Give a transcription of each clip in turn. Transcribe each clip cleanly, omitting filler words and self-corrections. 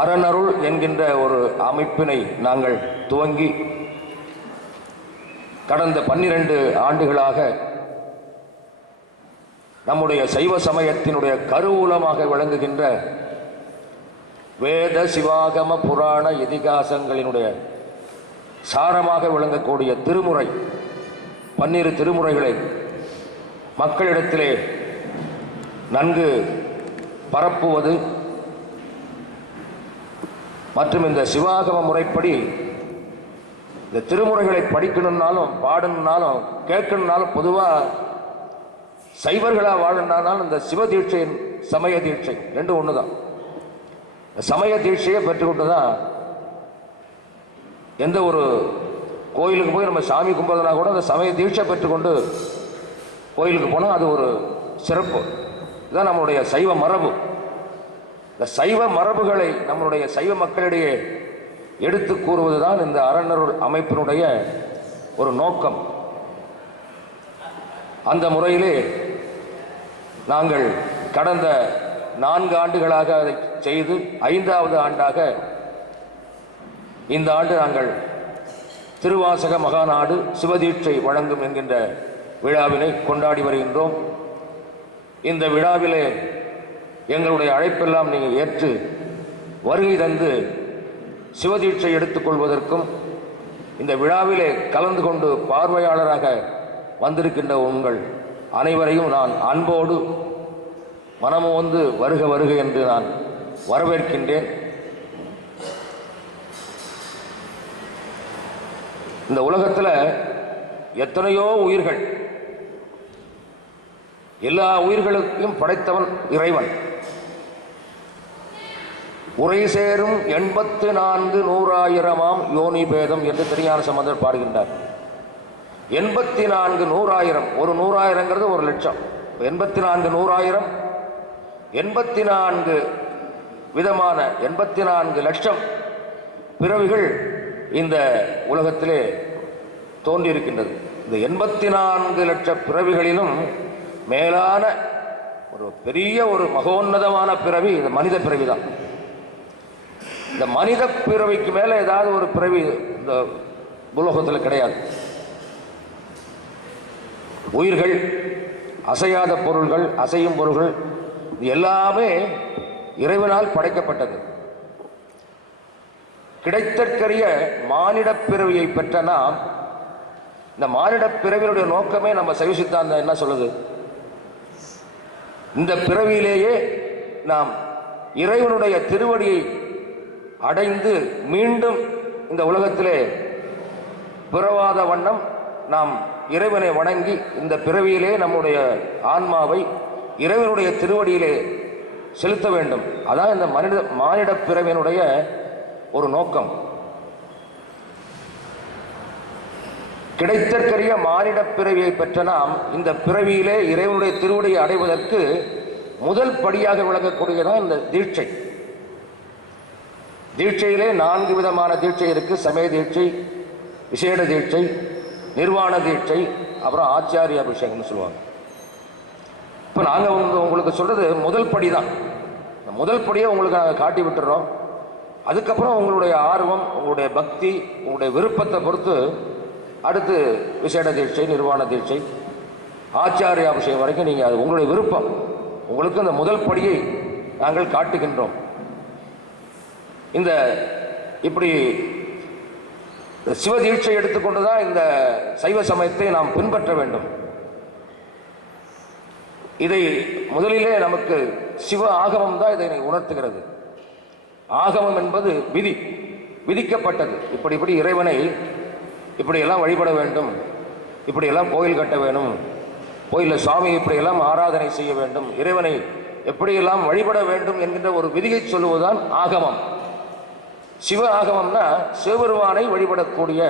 அறநருள் என்கின்ற ஒரு அமைப்பினை நாங்கள் துவங்கி கடந்த 12 ஆண்டுகளாக நம்முடைய சைவ சமயத்தினுடைய கருவூலமாக விளங்குகின்ற வேத சிவாகம புராண இதிகாசங்களினுடைய சாரமாக விளங்கக்கூடிய திருமுறை 12 திருமுறைகளை மக்களிடத்திலே நன்கு பரப்புவது மற்றும் இந்த சிவாகம முறைப்படி இந்த திருமுறைகளை படிக்கணும்னாலும் பாடணும்னாலும் கேட்கணும்னாலும் பொதுவாக சைவர்களாக வாழணும்னாலும் இந்த சிவ தீட்சையின் சமய தீட்சை ரெண்டும் ஒன்று தான். சமய தீட்சையை பெற்றுக்கொண்டு தான் எந்த ஒரு கோயிலுக்கு போய் நம்ம சாமி கும்பிட்றதுனா கூட அந்த சமய தீட்சை பெற்றுக்கொண்டு கோயிலுக்கு போனால் அது ஒரு சிறப்பு. இதுதான் நம்மளுடைய சைவ மரபு. இந்த சைவ மரபுகளை நம்மளுடைய சைவ மக்களிடையே எடுத்து கூறுவது தான் இந்த அறநருள் அமைப்பினுடைய ஒரு நோக்கம். அந்த முறையிலே நாங்கள் கடந்த 4 ஆண்டுகளாக அதை செய்து 5வது ஆண்டாக இந்த ஆண்டு நாங்கள் திருவாசக மகாநாடு சிவதீட்சை வழங்கும் என்கின்ற விழாவினை கொண்டாடி வருகின்றோம். இந்த விழாவிலே எங்களுடைய அழைப்பெல்லாம் நீங்கள் ஏற்று வருகை தந்து சிவதீட்சை எடுத்துக்கொள்வதற்கும் இந்த விழாவிலே கலந்து கொண்டு பார்வையாளராக வந்திருக்கின்ற உங்கள் அனைவரையும் நான் அன்போடு மனமும் வந்து வருக வருக என்று நான் வரவேற்கின்றேன். இந்த உலகத்தில் எத்தனையோ உயிர்கள், எல்லா உயிர்களுக்கும் படைத்தவன் இறைவன். உரை சேரும் 84 100,000 யோனி பேதம் என்று திருஞான சம்பந்தர் பாடுகின்றார். 84 100,000, ஒரு 100,000ங்கிறது 1,00,000. 84 100,000 84 விதமான 84 லட்சம் பிறவிகள் இந்த உலகத்திலே தோன்றியிருக்கின்றது. இந்த 84 லட்சம் பிறவிகளிலும் மேலான ஒரு பெரிய ஒரு மகோன்னதமான பிறவி இந்த மனித பிறவி தான். இந்த மனித பிறவிக்கு மேலே ஏதாவது ஒரு பிறவி இந்த உலகத்தில் கிடையாது. உயிர்கள், அசையாத பொருள்கள், அசையும் பொருள்கள் எல்லாமே இறைவனால் படைக்கப்பட்டது. கிடைத்தற்கரிய மானிட பிறவியை பெற்ற நாம், இந்த மானிட பிறவியுடைய நோக்கமே நம்ம சைவ சித்தாந்தம் என்ன சொல்லுது? இந்த பிறவியிலேயே நாம் இறைவனுடைய திருவடியை அடைந்து மீண்டும் இந்த உலகத்திலே பிறவாத வண்ணம் நாம் இறைவனை வணங்கி இந்த பிறவியிலே நம்முடைய ஆன்மாவை இறைவனுடைய திருவடியிலே செலுத்த வேண்டும். அதான் இந்த மானிட பிறவியினுடைய ஒரு நோக்கம். கிடைத்தற்கரிய மானிட பிறவியை பெற்ற நாம் இந்த பிறவியிலே இறைவனுடைய திருவடியை அடைவதற்கு முதல் படியாக விளங்கக்கூடியதான் இந்த தீட்சை. தீட்சையிலே 4 விதமான தீட்சை இருக்கு. சமய தீட்சை, விசேட தீட்சை, நிர்வாண தீட்சை, அப்புறம் ஆச்சாரிய அபிஷேகம்னு சொல்லுவாங்க. இப்போ நாங்கள் உங்களுக்கு சொல்றது முதல் படி தான். முதல் படியை உங்களுக்கு நாங்கள் காட்டி விட்டுறோம். அதுக்கப்புறம் உங்களுடைய ஆர்வம், உங்களுடைய பக்தி, உங்களுடைய விருப்பத்தை பொறுத்து அடுத்து விசேட தீட்சை, நிர்வாண தீட்சை, ஆச்சாரிய அபிஷேகம் வரைக்கும் நீங்கள் அது உங்களுடைய விருப்பம். உங்களுக்கு அந்த முதல் படியை நாங்கள் காட்டுகின்றோம். இந்த இப்படி சிவதீட்சை எடுத்துக்கொண்டுதான் இந்த சைவ சமயத்தை நாம் பின்பற்ற வேண்டும். இதை முதலிலே நமக்கு சிவ ஆகமம் தான் இதை உணர்த்துகிறது. ஆகமம் என்பது விதி, விதிக்கப்பட்டது. இப்படி இறைவனை இப்படியெல்லாம் வழிபட வேண்டும், இப்படியெல்லாம் கோயில் கட்ட வேண்டும், கோயிலில் சுவாமி இப்படியெல்லாம் ஆராதனை செய்ய வேண்டும், இறைவனை எப்படியெல்லாம் வழிபட வேண்டும் என்கின்ற ஒரு விதியை சொல்லுவதுதான் ஆகமம். சிவ ஆகமம்னா சிவபெருமானை வழிபடக்கூடிய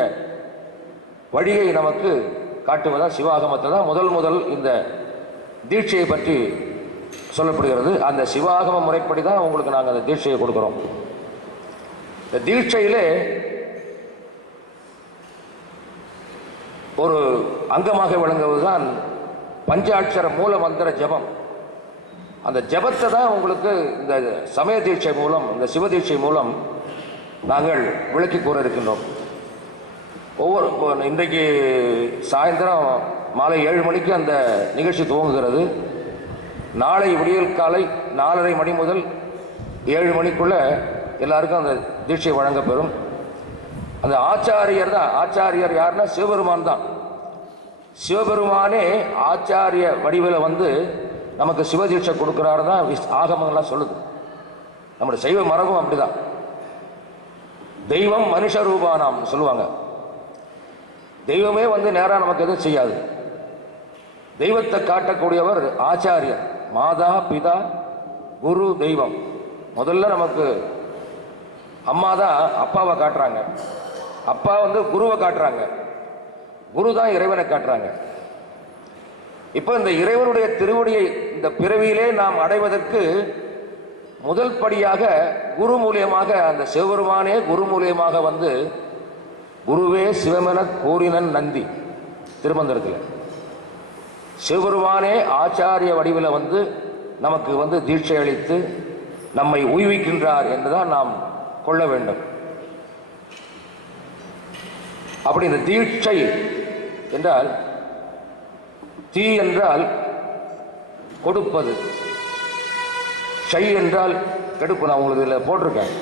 வழியை நமக்கு காட்டுவதா சிவாகமத்தை தான் முதல் இந்த தீட்சையை பற்றி சொல்லப்படுகிறது. அந்த சிவாகம முறைப்படி தான் உங்களுக்கு நாங்கள் அந்த தீட்சையை கொடுக்குறோம். இந்த தீட்சையிலே ஒரு அங்கமாக விளங்குவதுதான் பஞ்சாட்சர மூல மந்திர ஜபம். அந்த ஜபத்தை தான் உங்களுக்கு இந்த சமய தீட்சை மூலம், இந்த சிவ தீட்சை மூலம் நாங்கள் விளக்கி கூற இருக்கின்றோம். இன்றைக்கு சாயந்தரம் மாலை 7 மணிக்கு அந்த நிகழ்ச்சி துவங்குகிறது. நாளை விடியல் காலை 4:30 மணி முதல் 7 மணிக்குள்ள எல்லாருக்கும் அந்த தீட்சை வழங்கப்பெறும். அந்த ஆச்சாரியர் தான், ஆச்சாரியர் யாருன்னா சிவபெருமான் தான். சிவபெருமானே ஆச்சாரிய வடிவில் வந்து நமக்கு சிவதீட்சை கொடுக்குறாரு தான் ஆகமங்கள்லாம் சொல்லுது. நம்முடைய சைவ மரபும் அப்படிதான். தெய்வம் மனுஷ ரூபானாம் சொல்லுவாங்க. தெய்வமே வந்து நேராக நமக்கு எதுவும் செய்யாது. தெய்வத்தை காட்டக்கூடியவர் ஆச்சாரியர். மாதா பிதா குரு தெய்வம். முதல்ல நமக்கு அம்மா தான் அப்பாவை காட்டுறாங்க, அப்பா வந்து குருவை காட்டுறாங்க, குரு தான் இறைவனை காட்டுறாங்க. இப்போ இந்த இறைவனுடைய திருவடியை இந்த பிறவியிலே நாம் அடைவதற்கு முதல் படியாக குரு மூலியமாக, அந்த சிவபெருமானே குரு மூலியமாக வந்து குருவே சிவமென கூறினன் நந்தி திருமந்திரத்தில். சிவபெருமானே ஆச்சாரிய வடிவில் வந்து நமக்கு வந்து தீட்சை அளித்து நம்மை உய்விக்கின்றார் என்றுதான் நாம் கொள்ள வேண்டும். அப்படி இந்த தீட்சை என்றால், தீ என்றால் கொடுப்பது, ஷை என்றால் கெடுப்பு. நான் உங்களுக்கு இதில் போட்டிருக்கேன்.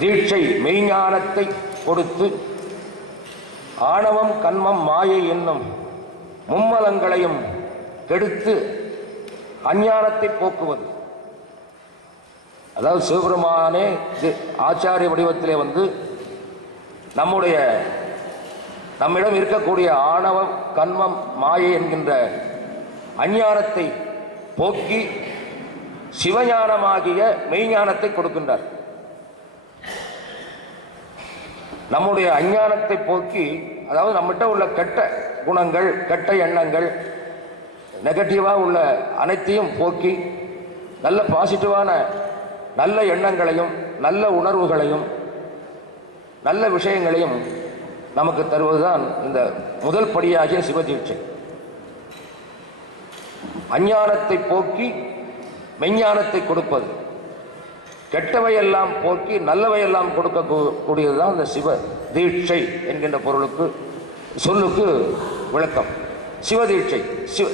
தீட்சை மெய்ஞானத்தை கொடுத்து ஆணவம் கண்மம் மாயை என்னும் மும்மலங்களையும் கெடுத்து அஞ்ஞானத்தை போக்குவது. அதாவது சிவபெருமானே ஆச்சாரிய வடிவத்திலே வந்து நம்மிடம் இருக்கக்கூடிய ஆணவம் கண்மம் மாயை என்கின்ற அஞ்ஞானத்தை போக்கி சிவஞானமாகிய மெய்ஞானத்தை கொடுக்கின்றார். நம்முடைய அஞ்ஞானத்தை போக்கி, அதாவது நம்மகிட்ட உள்ள கெட்ட குணங்கள், கெட்ட எண்ணங்கள், நெகட்டிவாக உள்ள அனைத்தையும் போக்கி நல்ல பாசிட்டிவான நல்ல எண்ணங்களையும் நல்ல உணர்வுகளையும் நல்ல விஷயங்களையும் நமக்கு தருவதுதான் இந்த முதல் படியாகிய சிவதீட்சை. அஞ்ஞானத்தை போக்கி மெஞ்ஞானத்தை கொடுப்பது, கெட்டவையெல்லாம் போக்கி நல்லவையெல்லாம் கொடுக்கக்கூடியதுதான் இந்த சிவ தீட்சை என்கின்ற பொருளுக்கு சொல்லுக்கு விளக்கம். சிவதீட்சை,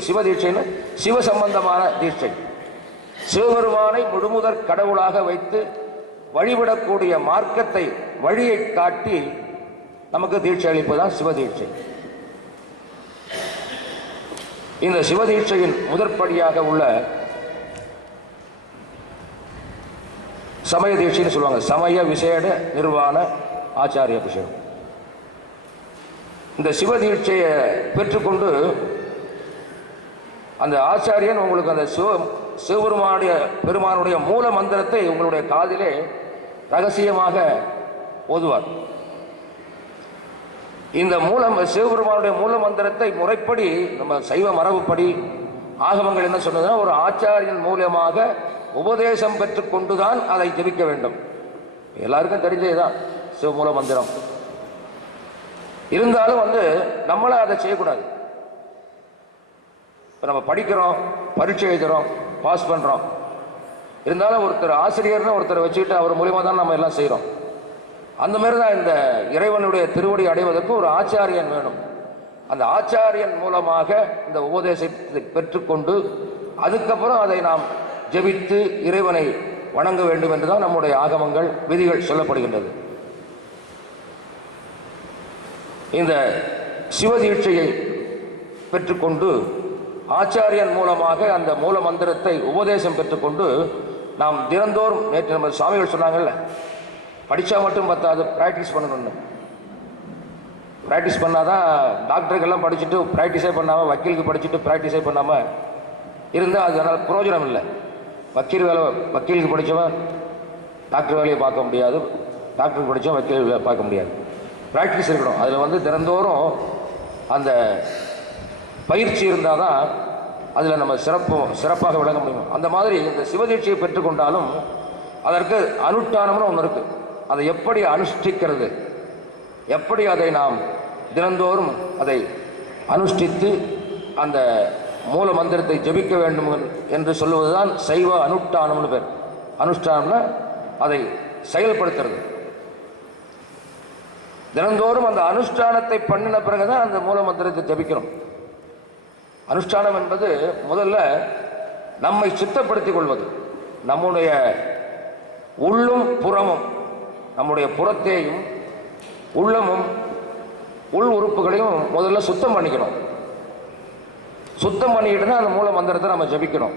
சிவதீட்சைன்னு சிவ சம்பந்தமான தீட்சை. சிவபெருமானை முழுமுதற் கடவுளாக வைத்து வழிபடக்கூடிய மார்க்கத்தை, வழியை காட்டி நமக்கு தீட்சை அளிப்பதுதான் சிவதீட்சை. இந்த சிவதீட்சையின் முதற்படியாக உள்ள சமய தீட்சைன்னு சொல்லுவாங்க. சமய விசேட நிர்வாண ஆச்சாரிய அபிஷேகம். இந்த சிவதீட்சையை பெற்றுக்கொண்டு அந்த ஆச்சாரியன் உங்களுக்கு அந்த பெருமானுடைய மூல மந்திரத்தை உங்களுடைய காதிலே ரகசியமாக ஓதுவார். இந்த சிவபெருமானுடைய மூல மந்திரத்தை முறைப்படி நம்ம சைவ மரபுப்படி ஆகமங்கள் என்ன சொன்னதுன்னா, ஒரு ஆச்சாரியன் மூலமாக உபதேசம் பெற்றுக்கொண்டுதான் அதை ஜெபிக்க வேண்டும். எல்லாருக்கும் தெரிஞ்சதுதான் சிவமூல மந்திரம். இருந்தாலும் வந்து நம்மள அதை செய்யக்கூடாது. இப்போ நம்ம படிக்கிறோம், பரீட்சை எழுதுறோம், பாஸ் பண்ணுறோம். இருந்தாலும் ஒருத்தர் ஆசிரியர்னு ஒருத்தரை வச்சுக்கிட்டு அவர் மூலியமாக தான் நம்ம எல்லாம் செய்கிறோம். அந்த மாதிரி தான் இந்த இறைவனுடைய திருவடி அடைவதற்கு ஒரு ஆச்சாரியன் வேணும். அந்த ஆச்சாரியன் மூலமாக இந்த உபதேசத்தை பெற்றுக்கொண்டு அதுக்கப்புறம் அதை நாம் ஜெபித்து இறைவனை வணங்க வேண்டும் என்றுதான் நம்முடைய ஆகமங்கள் விதிகள் சொல்லப்படுகின்றது. இந்த சிவதீட்சையை பெற்றுக்கொண்டு ஆச்சாரியன் மூலமாக அந்த மூல மந்திரத்தை உபதேசம் பெற்றுக்கொண்டு நாம் தினந்தோறும், நேற்று நம்ம சுவாமிகள் சொன்னாங்கல்ல, படித்தா மட்டும் பத்தாது, ப்ராக்டிஸ் பண்ணணும்னு. ப்ராக்டிஸ் பண்ணாதான், டாக்டருக்கெல்லாம் படிச்சுட்டு ப்ராக்டிஸே பண்ணாமல், வக்கீலுக்கு படிச்சுட்டு ப்ராக்டிஸே பண்ணாமல் இருந்தால் அதனால் பிரயோஜனம் இல்லை. வக்கீலுக்கு படித்தவன் டாக்டர் வேலையை பார்க்க முடியாது, டாக்டருக்கு படித்தவன் வக்கீல் வேலை பார்க்க முடியாது. ப்ராக்டிஸ் இருக்கணும். அதில் வந்து தினந்தோறும் அந்த பயிற்சி இருந்தால் தான் அதில் நம்ம சிறப்பாக விளங்க முடியும். அந்த மாதிரி இந்த சிவதீட்சையை பெற்றுக்கொண்டாலும் அதற்கு அனுஷ்டானம்னு ஒன்று இருக்குது. அதை எப்படி அனுஷ்டிக்கிறது, எப்படி அதை நாம் தினந்தோறும் அதை அனுஷ்டித்து அந்த மூல மந்திரத்தை ஜபிக்க வேண்டும் என்று சொல்லுவதுதான் சைவ அனுஷ்டானம்னு பேர். அனுஷ்டானம்னா அதை செயல்படுத்துறது. தினந்தோறும் அந்த அனுஷ்டானத்தை பண்ணின பிறகுதான் அந்த மூல மந்திரத்தை ஜபிக்கிறோம். அனுஷ்டானம் என்பது முதல்ல நம்மை சுத்தப்படுத்திக் கொள்வது. நம்முடைய உள்ளும் புறமும், நம்முடைய புறத்தையும் உள்ளமும் உள் உறுப்புகளையும் முதல்ல சுத்தம் பண்ணிக்கணும். சுத்தம் பண்ணிக்கிட்டு தான் அந்த மூல மந்திரத்தை நம்ம ஜபிக்கணும்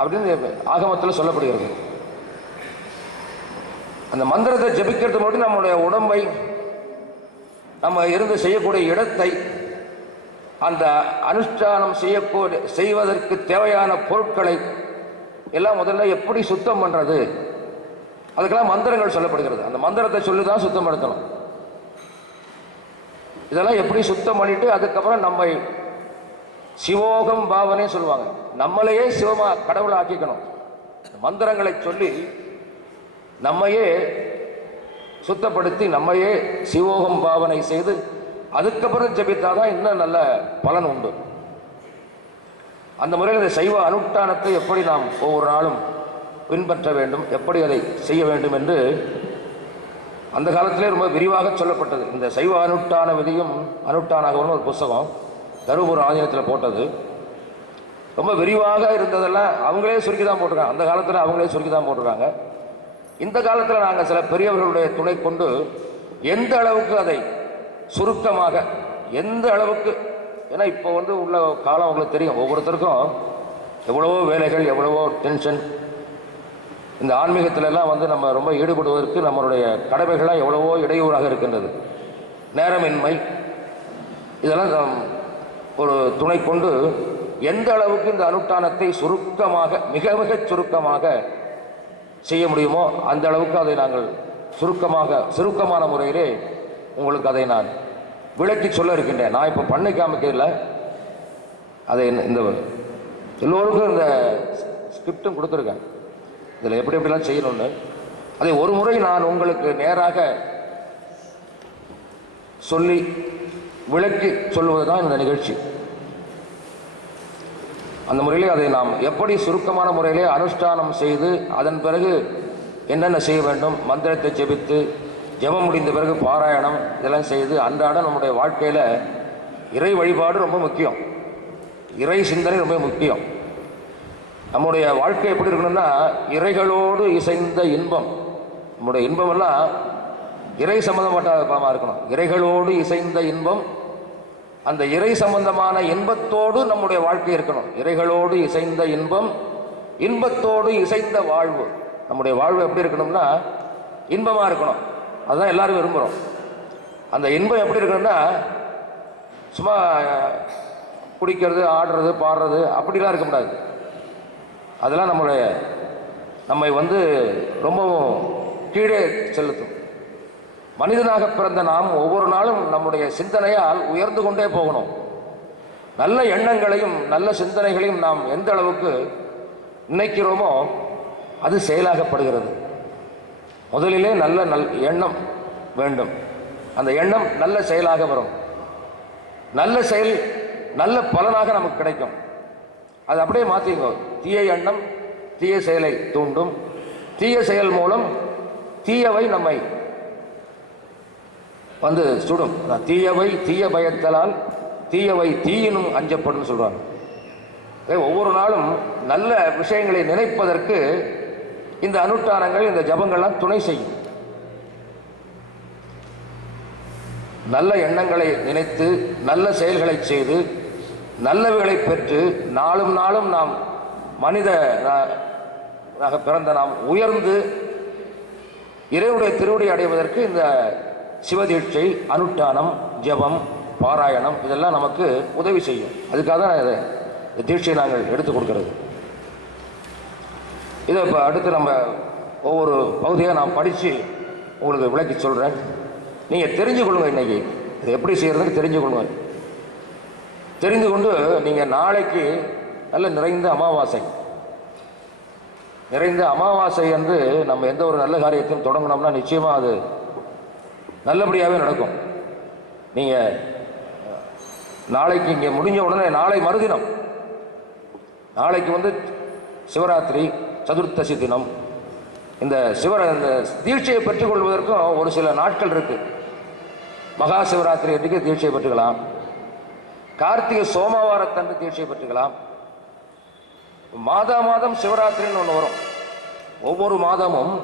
அப்படின்னு ஆகமத்தில் சொல்லப்படுகிறது. அந்த மந்திரத்தை ஜபிக்கிறது மட்டும் நம்முடைய உடம்பை, நம்ம இருந்து செய்யக்கூடிய இடத்தை, அந்த அனுஷ்டானம் செய்வதற்கு தேவையான பொருட்களை எல்லாம் முதல்ல எப்படி சுத்தம் பண்றது, அதுக்கெல்லாம் மந்திரங்கள் சொல்லப்படுகிறது. அந்த மந்திரத்தை சொல்லி தான் சுத்தப்படுத்தணும். இதெல்லாம் எப்படி சுத்தம் பண்ணிட்டு அதுக்கப்புறம் நம்மை சிவோகம் பாவனே சொல்லுவாங்க, நம்மளையே சிவமா கடவுளை ஆக்கிக்கணும். மந்திரங்களை சொல்லி நம்மையே சுத்தப்படுத்தி நம்மையே சிவோகம் பாவனை செய்து அதுக்கப்புறம் ஜபித்தாதான் இன்னும் நல்ல பலன் உண்டு. அந்த முறையில் இந்த சைவ அனுஷ்டானத்தை எப்படி நாம் ஒவ்வொரு நாளும் பின்பற்ற வேண்டும், எப்படி அதை செய்ய வேண்டும் என்று அந்த காலத்திலே ரொம்ப விரிவாக சொல்லப்பட்டது. இந்த சைவ அனுஷ்டான விதியும் அனுஷ்டானாகவன்னு ஒரு புஸ்தகம் தருமபுரி ஆதீனத்தில் போட்டது. ரொம்ப விரிவாக இருந்ததெல்லாம் அவங்களே சுருக்கி தான் போட்டிருக்காங்க. அந்த காலத்தில் அவங்களே சுருக்கி தான் போட்டிருக்காங்க. இந்த காலத்தில் நாங்கள் சில பெரியவர்களுடைய துணை கொண்டு எந்த அளவுக்கு அதை சுருக்கமாக, எந்த அளவுக்கு, ஏன்னா இப்போ உள்ள காலம் உங்களுக்கு தெரியும், ஒவ்வொருத்தருக்கும் எவ்வளவோ வேலைகள், எவ்வளவோ டென்ஷன். இந்த ஆன்மீகத்திலெல்லாம் நம்ம ரொம்ப ஈடுபடுவதற்கு நம்மளுடைய கடமைகள்லாம் எவ்வளவோ இடையூறாக இருக்கின்றது. நேரமின்மை, இதெல்லாம் ஒரு துணை கொண்டு எந்த அளவுக்கு இந்த அனுஷ்டானத்தை சுருக்கமாக, மிக மிக சுருக்கமாக செய்ய முடியுமோ அந்த அளவுக்கு அதை நாங்கள் சுருக்கமான முறையிலே உங்களுக்கு அதை நான் விளக்கி சொல்ல இருக்கின்றேன். நான் இப்போ பண்ணி காமிக்கல, அதை இந்த எல்லோருக்கும் இந்த ஸ்கிரிப்டும் கொடுத்துருக்கேன், இதில் எப்படி எப்படிலாம் செய்யணும்னு. அதை ஒரு முறை நான் உங்களுக்கு நேராக சொல்லி விளக்கி சொல்லுவது தான் இந்த நிகழ்ச்சி. அந்த முறையிலே அதை நாம் எப்படி சுருக்கமான முறையிலே அனுஷ்டானம் செய்து அதன் பிறகு என்னென்ன செய்ய வேண்டும், மந்திரத்தை ஜெபித்து ஜெபம் முடிந்த பிறகு பாராயணம் இதெல்லாம் செய்து அன்றாட நம்முடைய வாழ்க்கையில் இறை வழிபாடு ரொம்ப முக்கியம், இறை சிந்தனை ரொம்ப முக்கியம். நம்முடைய வாழ்க்கை எப்படி இருக்கணும்னா இறைகளோடு இசைந்த இன்பம். நம்முடைய இன்பமெல்லாம் இறை சம்பந்தப்பட்டமாக இருக்கணும். இறைகளோடு இசைந்த இன்பம், அந்த இறை சம்பந்தமான இன்பத்தோடு நம்முடைய வாழ்க்கை இருக்கணும். இறைகளோடு இசைந்த இன்பம், இன்பத்தோடு இசைந்த வாழ்வு. நம்முடைய வாழ்வு எப்படி இருக்கணும்னா இன்பமாக இருக்கணும். அதுதான் எல்லாரும் விரும்புகிறோம். அந்த இன்பம் எப்படி இருக்கணும்னா சும்மா குடிக்கிறது, ஆடுறது, பாடுறது அப்படிலாம் இருக்கக்கூடாது. அதெல்லாம் நம்மை ரொம்பவும் கீழே செலுத்தும். மனிதனாக பிறந்த நாம் ஒவ்வொரு நாளும் நம்முடைய சிந்தனையால் உயர்ந்து கொண்டே போகணும். நல்ல எண்ணங்களையும் நல்ல சிந்தனைகளையும் நாம் எந்த அளவுக்கு நினைக்கிறோமோ அது செயலாகப்படுகிறது. முதலிலே நல்ல எண்ணம் வேண்டும், அந்த எண்ணம் நல்ல செயலாக வரும். நல்ல செயல் நல்ல பலனாக நமக்கு கிடைக்கும். அது அப்படியே மாற்றிக்கோ. தீய எண்ணம் தீய செயலை தூண்டும், தீய செயல் மூலம் தீயவை நம்மை சுடும். தீயவை தீய பயத்தலால் தீயவை தீயினும் அஞ்சப்படும் சொல்றாங்க. ஒவ்வொரு நாளும் நல்ல விஷயங்களை நினைப்பதற்கு இந்த அனுஷ்டானங்கள், இந்த ஜபங்கள்லாம் துணை செய்யும். நல்ல எண்ணங்களை நினைத்து நல்ல செயல்களை செய்து நல்லவைகளை பெற்று நாளும் நாளும் நாம் மனிதனாக பிறந்த நாம் உயர்ந்து இறைவனுடைய திருவடி அடைவதற்கு இந்த சிவதீட்சை, அனுஷ்டானம், ஜபம், பாராயணம் இதெல்லாம் நமக்கு உதவி செய்யும். அதுக்காக தான் இந்த தீட்சையை நாங்கள் எடுத்துக் கொடுக்கிறது. இதை இப்போ அடுத்து நம்ம ஒவ்வொரு பகுதியாக நான் படித்து உங்களுக்கு விளக்கி சொல்கிறேன். நீங்கள் தெரிஞ்சு கொள்ளுங்க. இன்றைக்கி இதை எப்படி செய்கிறதுன்னு தெரிஞ்சு கொள்ளுங்க. தெரிந்து கொண்டு நீங்கள் நாளைக்கு நல்ல நிறைந்த அமாவாசை என்று நம்ம எந்த ஒரு நல்ல காரியத்தையும் தொடங்கினோம்னா நிச்சயமாக அது நல்லபடியாகவே நடக்கும். நீங்கள் நாளைக்கு இங்கே முடிஞ்ச உடனே நாளை மறுதினம், நாளைக்கு வந்து சிவராத்திரி சதுர்த்தசி தினம். இந்த இந்த தீட்சையை பெற்றுக்கொள்வதற்கும் ஒரு சில நாட்கள் இருக்கு. மகா சிவராத்திரி அன்றைக்கு தீட்சை பெற்றுக்கலாம், கார்த்திகை சோமவாரத்தன்று தீட்சை பெற்றுக்கலாம். மாதம் சிவராத்திரின்னு ஒன்று வரும். ஒவ்வொரு மாதமும்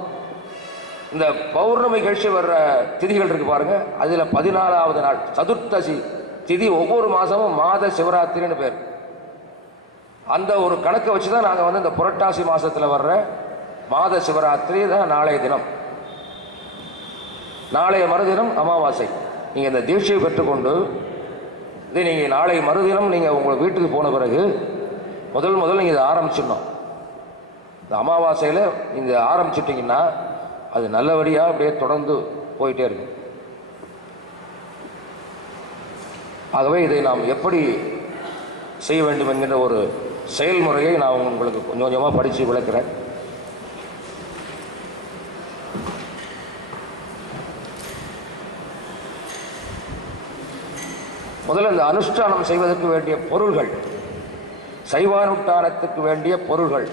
இந்த பௌர்ணமி கழிச்சு வர்ற திதிகள் இருக்கு பாருங்க, அதில் 14வது நாள் சதுர்த்தசி திதி ஒவ்வொரு மாதமும் மாத சிவராத்திரின்னு பேர். அந்த ஒரு கணக்கை வச்சு தான் நாங்கள் வந்து இந்த புரட்டாசி மாதத்தில் வர்ற மாத சிவராத்திரி தான் நாளைய தினம். நாளைய மறுதினம் அமாவாசை. நீங்கள் இந்த தீட்சையை பெற்றுக்கொண்டு இதை நீங்கள் நாளை மறுதினம் நீங்கள் உங்கள் வீட்டுக்கு போன பிறகு முதல் நீங்கள் இதை ஆரம்பிச்சிடணும். இந்த அமாவாசையில் இந்த ஆரம்பிச்சுட்டிங்கன்னா அது நல்லபடியாக அப்படியே தொடர்ந்து போயிட்டே இருக்கும். ஆகவே இதை நாம் எப்படி செய்ய வேண்டும் என்கின்ற ஒரு செயல்முறையை நான் உங்களுக்கு கொஞ்சம் கொஞ்சமாக படித்து விளக்குறேன். முதல்ல இந்த அனுஷ்டானம் செய்வதற்கு வேண்டிய பொருள்கள், சைவானுஷ்டானத்துக்கு வேண்டிய பொருள்கள்.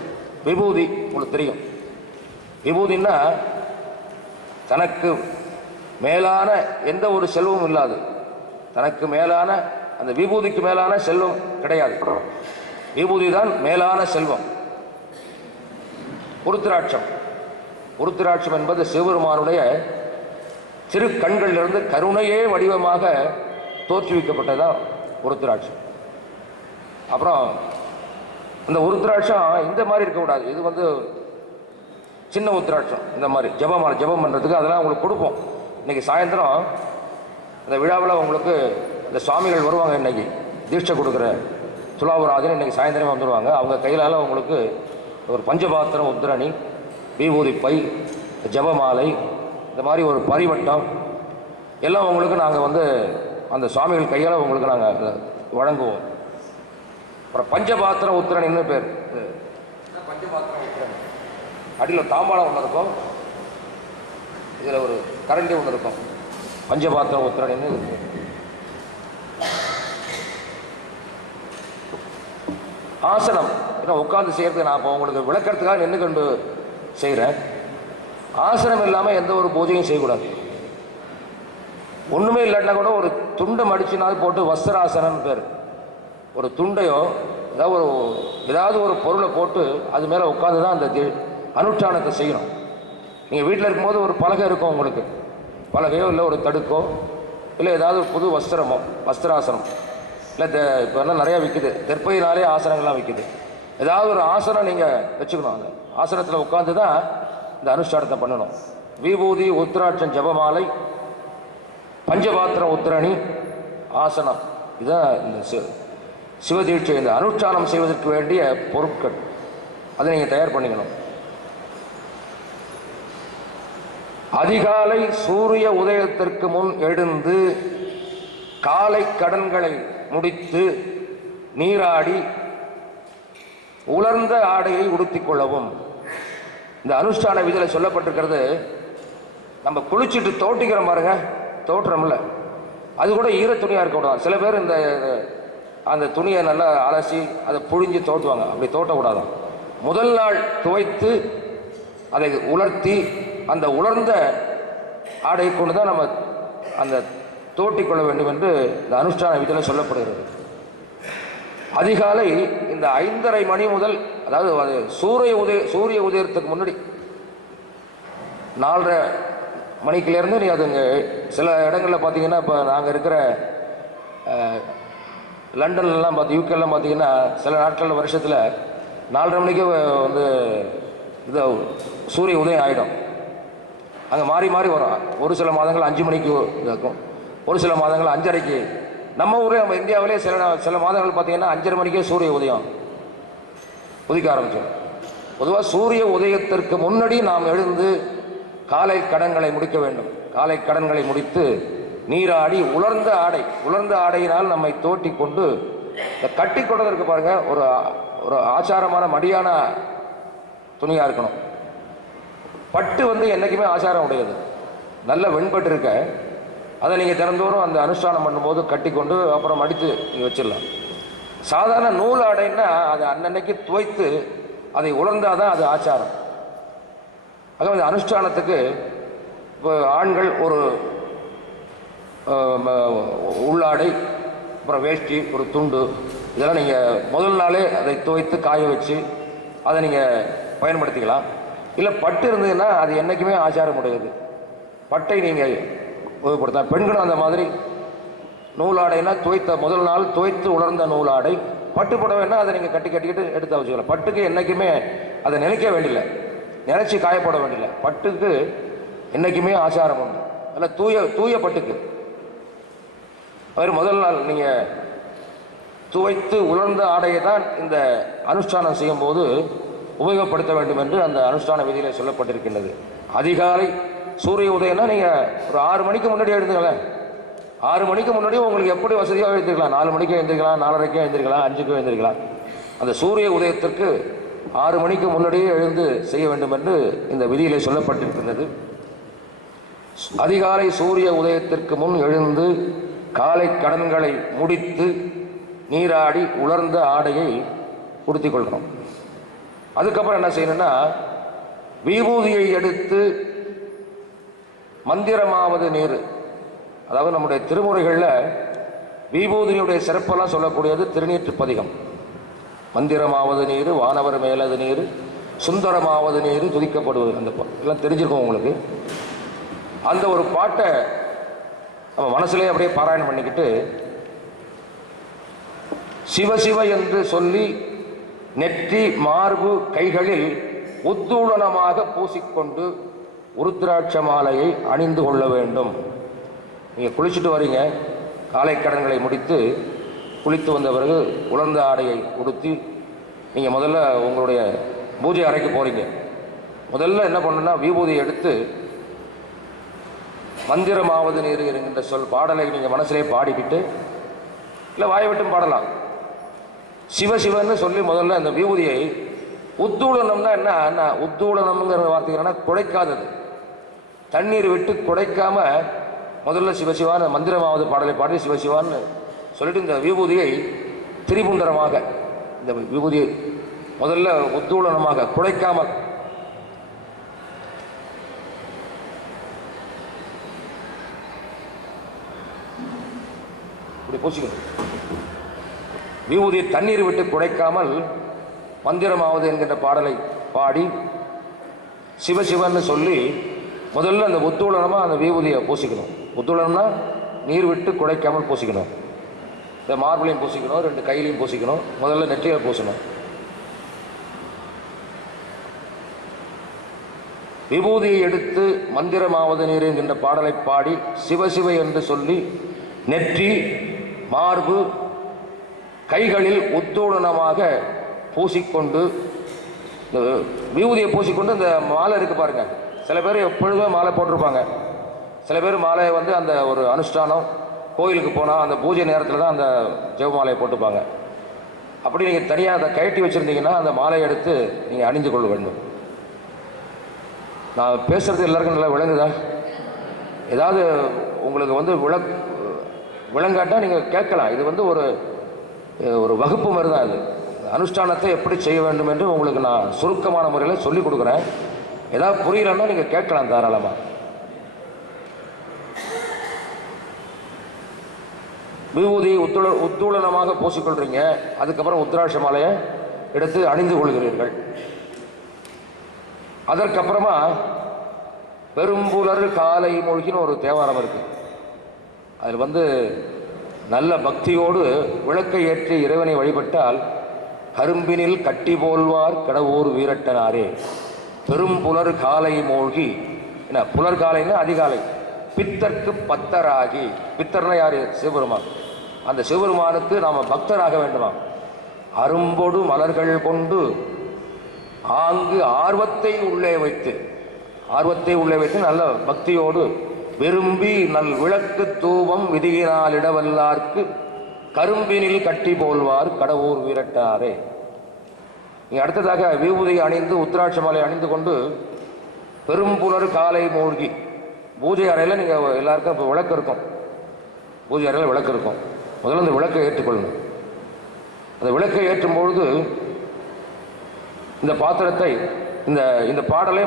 விபூதி உங்களுக்கு தெரியும். விபூதின்னா தனக்கு மேலான எந்த ஒரு செல்வமும் இல்லாது, தனக்கு மேலான அந்த விபூதிக்கு மேலான செல்வம் கிடையாது. விபூதி தான் மேலான செல்வம். உருத்திராட்சம் என்பது சிவபெருமானுடைய சிறு கண்களிலிருந்து கருணையே வடிவமாக தோற்றுவிக்கப்பட்டதான் உருத்திராட்சம். அப்புறம் இந்த உருத்திராட்சம் இந்த மாதிரி இருக்கக்கூடாது. இது வந்து சின்ன உருத்திராட்சம். இந்த மாதிரி ஜபம் பண்ணுறதுக்கு அதெல்லாம் உங்களுக்கு கொடுப்போம். இன்றைக்கி சாயந்தரம் இந்த விழாவில் உங்களுக்கு இந்த சுவாமிகள் வருவாங்க. இன்றைக்கி தீட்சை கொடுக்குற துலாவராஜன் இன்றைக்கி சாயந்தரம் வந்துடுவாங்க. அவங்க கையிலால் உங்களுக்கு ஒரு பஞ்சபாத்திரம், உத்திரணி, விபூதி பை, ஜபமாலை, இந்த மாதிரி ஒரு பரிவட்டம் எல்லாம் உங்களுக்கு நாங்கள் வந்து அந்த சுவாமிகள் கையால் உங்களுக்கு நாங்கள் வழங்குவோம். அப்புறம் பஞ்சபாத்திரம் உத்திரணின்னு பேர். பஞ்சபாத்திரம் உத்திரணி அடியில் தாம்பாளம் ஒன்று இருக்கும், இதில் ஒரு கரண்டி ஒன்று இருக்கும். பஞ்சபாத்திரம் உத்திரணின்னு இருக்கு. ஆசனம் ஏன்னா உட்காந்து செய்யறதுக்கு நான் இப்போ உங்களுக்கு விளக்கறதுக்காக நின்று கொண்டு செய்கிறேன். ஆசனம் இல்லாமல் எந்த ஒரு பூஜையும் செய்யக்கூடாது. ஒன்றுமே இல்லாட்டினா கூட ஒரு துண்டை மடிச்சுனாலும் போட்டு வஸ்திராசனம்னு பேர். ஒரு துண்டையோ ஏதாவது ஒரு பொருளை போட்டு அது மேலே உட்காந்து தான் அந்த அனுஷ்டானத்தை செய்யணும். நீங்கள் வீட்டில் இருக்கும்போது ஒரு பலகை இருக்கும், உங்களுக்கு பலகையோ இல்லை ஒரு தடுக்கோ இல்லை ஏதாவது ஒரு புது வஸ்திராசனம் இல்லை இப்போ எல்லாம் நிறையா விற்குது, தெற்பையினாலே ஆசனங்கள்லாம் விற்குது. ஏதாவது ஒரு ஆசனம் நீங்கள் வச்சுக்கணும். அந்த ஆசனத்தில் உட்காந்து தான் இந்த அனுஷ்டானத்தை பண்ணணும். விபூதி, உத்திராட்சம், ஜபமாலை, பஞ்சபாத்திரம், உத்திரணி, ஆசனம், இதுதான் இந்த சிவதீட்சை. இந்த அனுஷ்டானம் செய்வதற்கு வேண்டிய பொருட்கள் அதை நீங்கள் தயார் பண்ணிக்கணும். அதிகாலை சூரிய உதயத்திற்கு முன் எழுந்து காலை கடன்களை முடித்து நீராடி உலர்ந்த ஆடையை உடுத்திக் கொள்ளவும். இந்த அனுஷ்டான விதியில் சொல்லப்பட்டிருக்கிறது. நம்ம குளிச்சுட்டு தோட்டிக்கிற பாருங்க, தோற்றமில்ல, அது கூட ஈர துணியாக இருக்கக்கூடாது. சில பேர் இந்த அந்த துணியை நல்லா அலசி அதை புழிஞ்சு தோட்டுவாங்க. அப்படி தோட்டக்கூடாதான். முதல் நாள் துவைத்து அதை உலர்த்தி அந்த உலர்ந்த ஆடையை கொண்டு தான் நம்ம அந்த தோட்டிக்கொள்ள வேண்டும் என்று இந்த அனுஷ்டான விதியில் சொல்லப்படுகிறது. அதிகாலை இந்த 5:30 மணி முதல், அதாவது அது சூரிய உதயத்துக்கு முன்னாடி 4:30 மணிக்குலேருந்து நீ அதுங்க சில இடங்களில் பார்த்தீங்கன்னா, இப்போ நாங்கள் இருக்கிற லண்டன்லாம் யூகேலாம் பார்த்தீங்கன்னா சில நாட்களில் வருஷத்தில் 4:30 மணிக்கே வந்து இது சூரிய உதயம் ஆகிடும். அங்கே மாறி வரும். ஒரு சில மாதங்கள் 5 மணிக்கு இருக்கும், ஒரு சில மாதங்கள் 5:30க்கு. நம்ம ஊரே நம்ம இந்தியாவிலே சில மாதங்கள் பார்த்தீங்கன்னா 5:30 மணிக்கே சூரிய உதயம் உதிக்க ஆரம்பிச்சிடும். பொதுவாக சூரிய உதயத்திற்கு முன்னாடி நாம் எழுந்து காலை கடன்களை முடிக்க வேண்டும். காலை கடன்களை முடித்து நீராடி உலர்ந்த ஆடையினால் நம்மை தோட்டி கொண்டு இந்த கட்டி கொண்டதற்கு பாருங்க, ஒரு ஆச்சாரமான மடியான துணியாக இருக்கணும். பட்டு வந்து என்றைக்குமே ஆச்சாரம் உடையது. நல்ல வெண்பட்டு இருக்க அதை நீங்கள் தினந்தோறும் அந்த அனுஷ்டானம் பண்ணும்போது கட்டி கொண்டு அப்புறம் மடித்து நீங்கள் வச்சிடலாம். சாதாரண நூல் ஆடைன்னா அதை அன்னன்னைக்கு துவைத்து அதை உலர்ந்தால் தான் அது ஆச்சாரம். ஆக அந்த அனுஷ்டானத்துக்கு இப்போ ஆண்கள் ஒரு உள்ளாடை, அப்புறம் வேஷ்டி, ஒரு துண்டு, இதெல்லாம் நீங்கள் முதல் நாளே அதை துவைத்து காய வச்சு அதை நீங்கள் பயன்படுத்திக்கலாம். இல்லை பட்டு இருந்ததுன்னா அது என்றைக்குமே ஆச்சாரம் உடையது. பட்டை நீங்கள் உபயோகப்படுத்தலாம். பெண்களும் அந்த மாதிரி நூலாடைன்னா துவைத்த முதல் நாள் துவைத்து உலர்ந்த நூலாடை. பட்டு புடவைன்னா அதை நீங்கள் கட்டிக்கிட்டு எடுத்து வச்சுக்கலாம். பட்டுக்கு என்றைக்குமே அதை நினைக்க வேண்டியில்லை, நினைச்சி காயப்பட வேண்டியில்லை. பட்டுக்கு என்றைக்குமே ஆச்சாரம் உண்டு. அதில் தூய பட்டுக்கு முதல் நாள் நீங்கள் துவைத்து உலர்ந்த ஆடையை தான் இந்த அனுஷ்டானம் செய்யும் போது உபயோகப்படுத்த வேண்டும் என்று அந்த அனுஷ்டான விதியில் சொல்லப்பட்டிருக்கின்றது. அதிகாலை சூரிய உதயம்னா நீங்கள் ஒரு 6 மணிக்கு முன்னாடி எழுந்துக்கலாம். 6 மணிக்கு முன்னாடி உங்களுக்கு எப்படி வசதியாக எழுந்திருக்கலாம். 4 மணிக்கு எழுந்திருக்கலாம், 4:30க்கு எழுந்திருக்கலாம், 5க்கு எழுந்திருக்கலாம். அந்த சூரிய உதயத்திற்கு 6 மணிக்கு முன்னாடியே எழுந்து செய்ய வேண்டும் என்று இந்த விதியிலே சொல்லப்பட்டிருக்கின்றது. அதிகாலை சூரிய உதயத்திற்கு முன் எழுந்து காலை கடன்களை முடித்து நீராடி உலர்ந்த ஆடையை உடுத்திக் கொள்கிறோம். அதுக்கப்புறம் என்ன செய்யணும்னா, விபூதியை எடுத்து மந்திரமாவது நீர், அதாவது நம்முடைய திருமுறைகளில் விபூதியினுடைய சிறப்பெல்லாம் சொல்லக்கூடியது திருநீற்று பதிகம். மந்திரமாவது நீர், வானவர் மேலது நீர், சுந்தரமாவது நீர் துதிக்கப்படுவது, அந்த எல்லாம் தெரிஞ்சிருக்கும் உங்களுக்கு. அந்த ஒரு பாட்டை நம்ம மனசுலேயே அப்படியே பாராயணம் பண்ணிக்கிட்டு சிவசிவ என்று சொல்லி நெற்றி மார்பு கைகளில் உத்தூளனமாக பூசிக்கொண்டு உருத்திராட்ச மாலையை அணிந்து கொள்ள வேண்டும். நீங்கள் குளிச்சுட்டு வரீங்க, காலை கடன்களை முடித்து குளித்து வந்த பிறகு உலர்ந்த ஆடையை உடுத்தி நீங்கள் முதல்ல உங்களுடைய பூஜை அறைக்கு போகிறீங்க. முதல்ல என்ன பண்ணணும்னா, விபூதியை எடுத்து மந்திரமாவது நீர் என்கின்ற சொல் பாடலை நீங்கள் மனசிலே பாடிக்கிட்டு, இல்லை வாயை விட்டும் பாடலாம், சிவசிவன்னு சொல்லி முதல்ல அந்த விபூதியை உத்தூளனம்னா என்ன, உத்தூளனம்ங்கிற வார்த்தைன்னா குடைக்காதது, தண்ணீர் விட்டு குடைக்காம முதல்ல சிவசிவான்னு மந்திரமாவது பாடலை பாடி சிவசிவான்னு சொல்லிட்டு இந்த விபூதியை திரிபுண்டரமாக, இந்த விபூதியை முதல்ல உத்தூளனமாக குடைக்காம இப்படி பூசிக்கணும். விபூதியை தண்ணீர் விட்டு குடைக்காமல் மந்திரமாவது என்கின்ற பாடலை பாடி சிவசிவன்னு சொல்லி முதல்ல அந்த உத்தூளனமாக அந்த விபூதியை பூசிக்கணும். உத்தூளனம்னா நீர் விட்டு குடைக்காமல் பூசிக்கணும். இந்த மார்பிளையும் பூசிக்கணும், 2 கையிலையும் பூசிக்கணும், முதல்ல நெற்றியை பூசணும். விபூதியை எடுத்து மந்திரமாவது நீர் என்கின்ற பாடலை பாடி சிவசிவ என்று சொல்லி நெற்றி மார்பு கைகளில் உத்தூளனமாக பூசிக்கொண்டு, இந்த விபூதியை பூசிக்கொண்டு இந்த மாலை இருக்கு பாருங்க. சில பேர் எப்பொழுதுமே மாலை போட்டிருப்பாங்க. சில பேர் மாலையை அந்த ஒரு அனுஷ்டானம் கோயிலுக்கு போனால் அந்த பூஜை நேரத்தில் தான் அந்த ஜெபமாலையை போட்டுப்பாங்க. அப்படி நீங்கள் தனியாக அதை கழட்டி வச்சுருந்தீங்கன்னா அந்த மாலையை எடுத்து நீங்கள் அணிந்து கொள்ள வேண்டும். நான் பேசுகிறது எல்லாருக்கும் நல்லா விளங்குதா? ஏதாவது உங்களுக்கு விளங்காட்டால் நீங்கள் கேட்கலாம். இது ஒரு வகுப்பு மாதிரி தான். இது அனுஷ்டானத்தை எப்படி செய்ய வேண்டும் என்று உங்களுக்கு நான் சுருக்கமான முறையில் சொல்லிக் கொடுக்குறேன். ஏதாவது புரியலன்னா நீங்கள் கேட்கலாம் தாராளமாக. விபூதி உத்தூளனமாக பூசிக்கொள்றீங்க. அதுக்கப்புறம் உத்திராட்ச மாலையை எடுத்து அணிந்து கொள்கிறீர்கள். அதற்கப்புறமா பெரும்புலர் காலை மூழ்கின்னு ஒரு தேவாரம் இருக்கு. அதில் நல்ல பக்தியோடு விளக்கை ஏற்றி இறைவனை வழிபட்டால் கரும்பினில் கட்டி போல்வார் கடவுர் வீரட்டனாரே. பெரும்புலர் காலை மூழ்கி, என்ன புலர் காலைன்னா அதிகாலை, பித்தர்க்கு பத்தராகி, பித்தர்னா யாரு? சிவபெருமான். அந்த சிவபெருமானுக்கு நாம் பக்தராக வேண்டுமா? அரும்பொடு மலர்கள் கொண்டு ஆங்கு ஆர்வத்தை உள்ளே வைத்து நல்ல பக்தியோடு விரும்பி நல் விளக்கு தூபம் விதியினால் இடவல்லார்க்கு கரும்பினில் கட்டி போல்வார் கடவுர் வீரட்டாரே. நீ அடுத்ததாக விபூதியை அணிந்து உத்திராட்ச மாலை அணிந்து கொண்டு பெரும்புலர் காலை மூழ்கி, பூஜை அறையில் நீங்கள் எல்லாருக்கும் இப்போ விளக்கு இருக்கும், பூஜை அறையில் விளக்கு இருக்கும். முதல்ல அந்த விளக்கை ஏற்றுக்கொள்ளணும். அந்த விளக்கை ஏற்றும் பொழுது இந்த பாத்திரத்தை இந்த இந்த பாடலை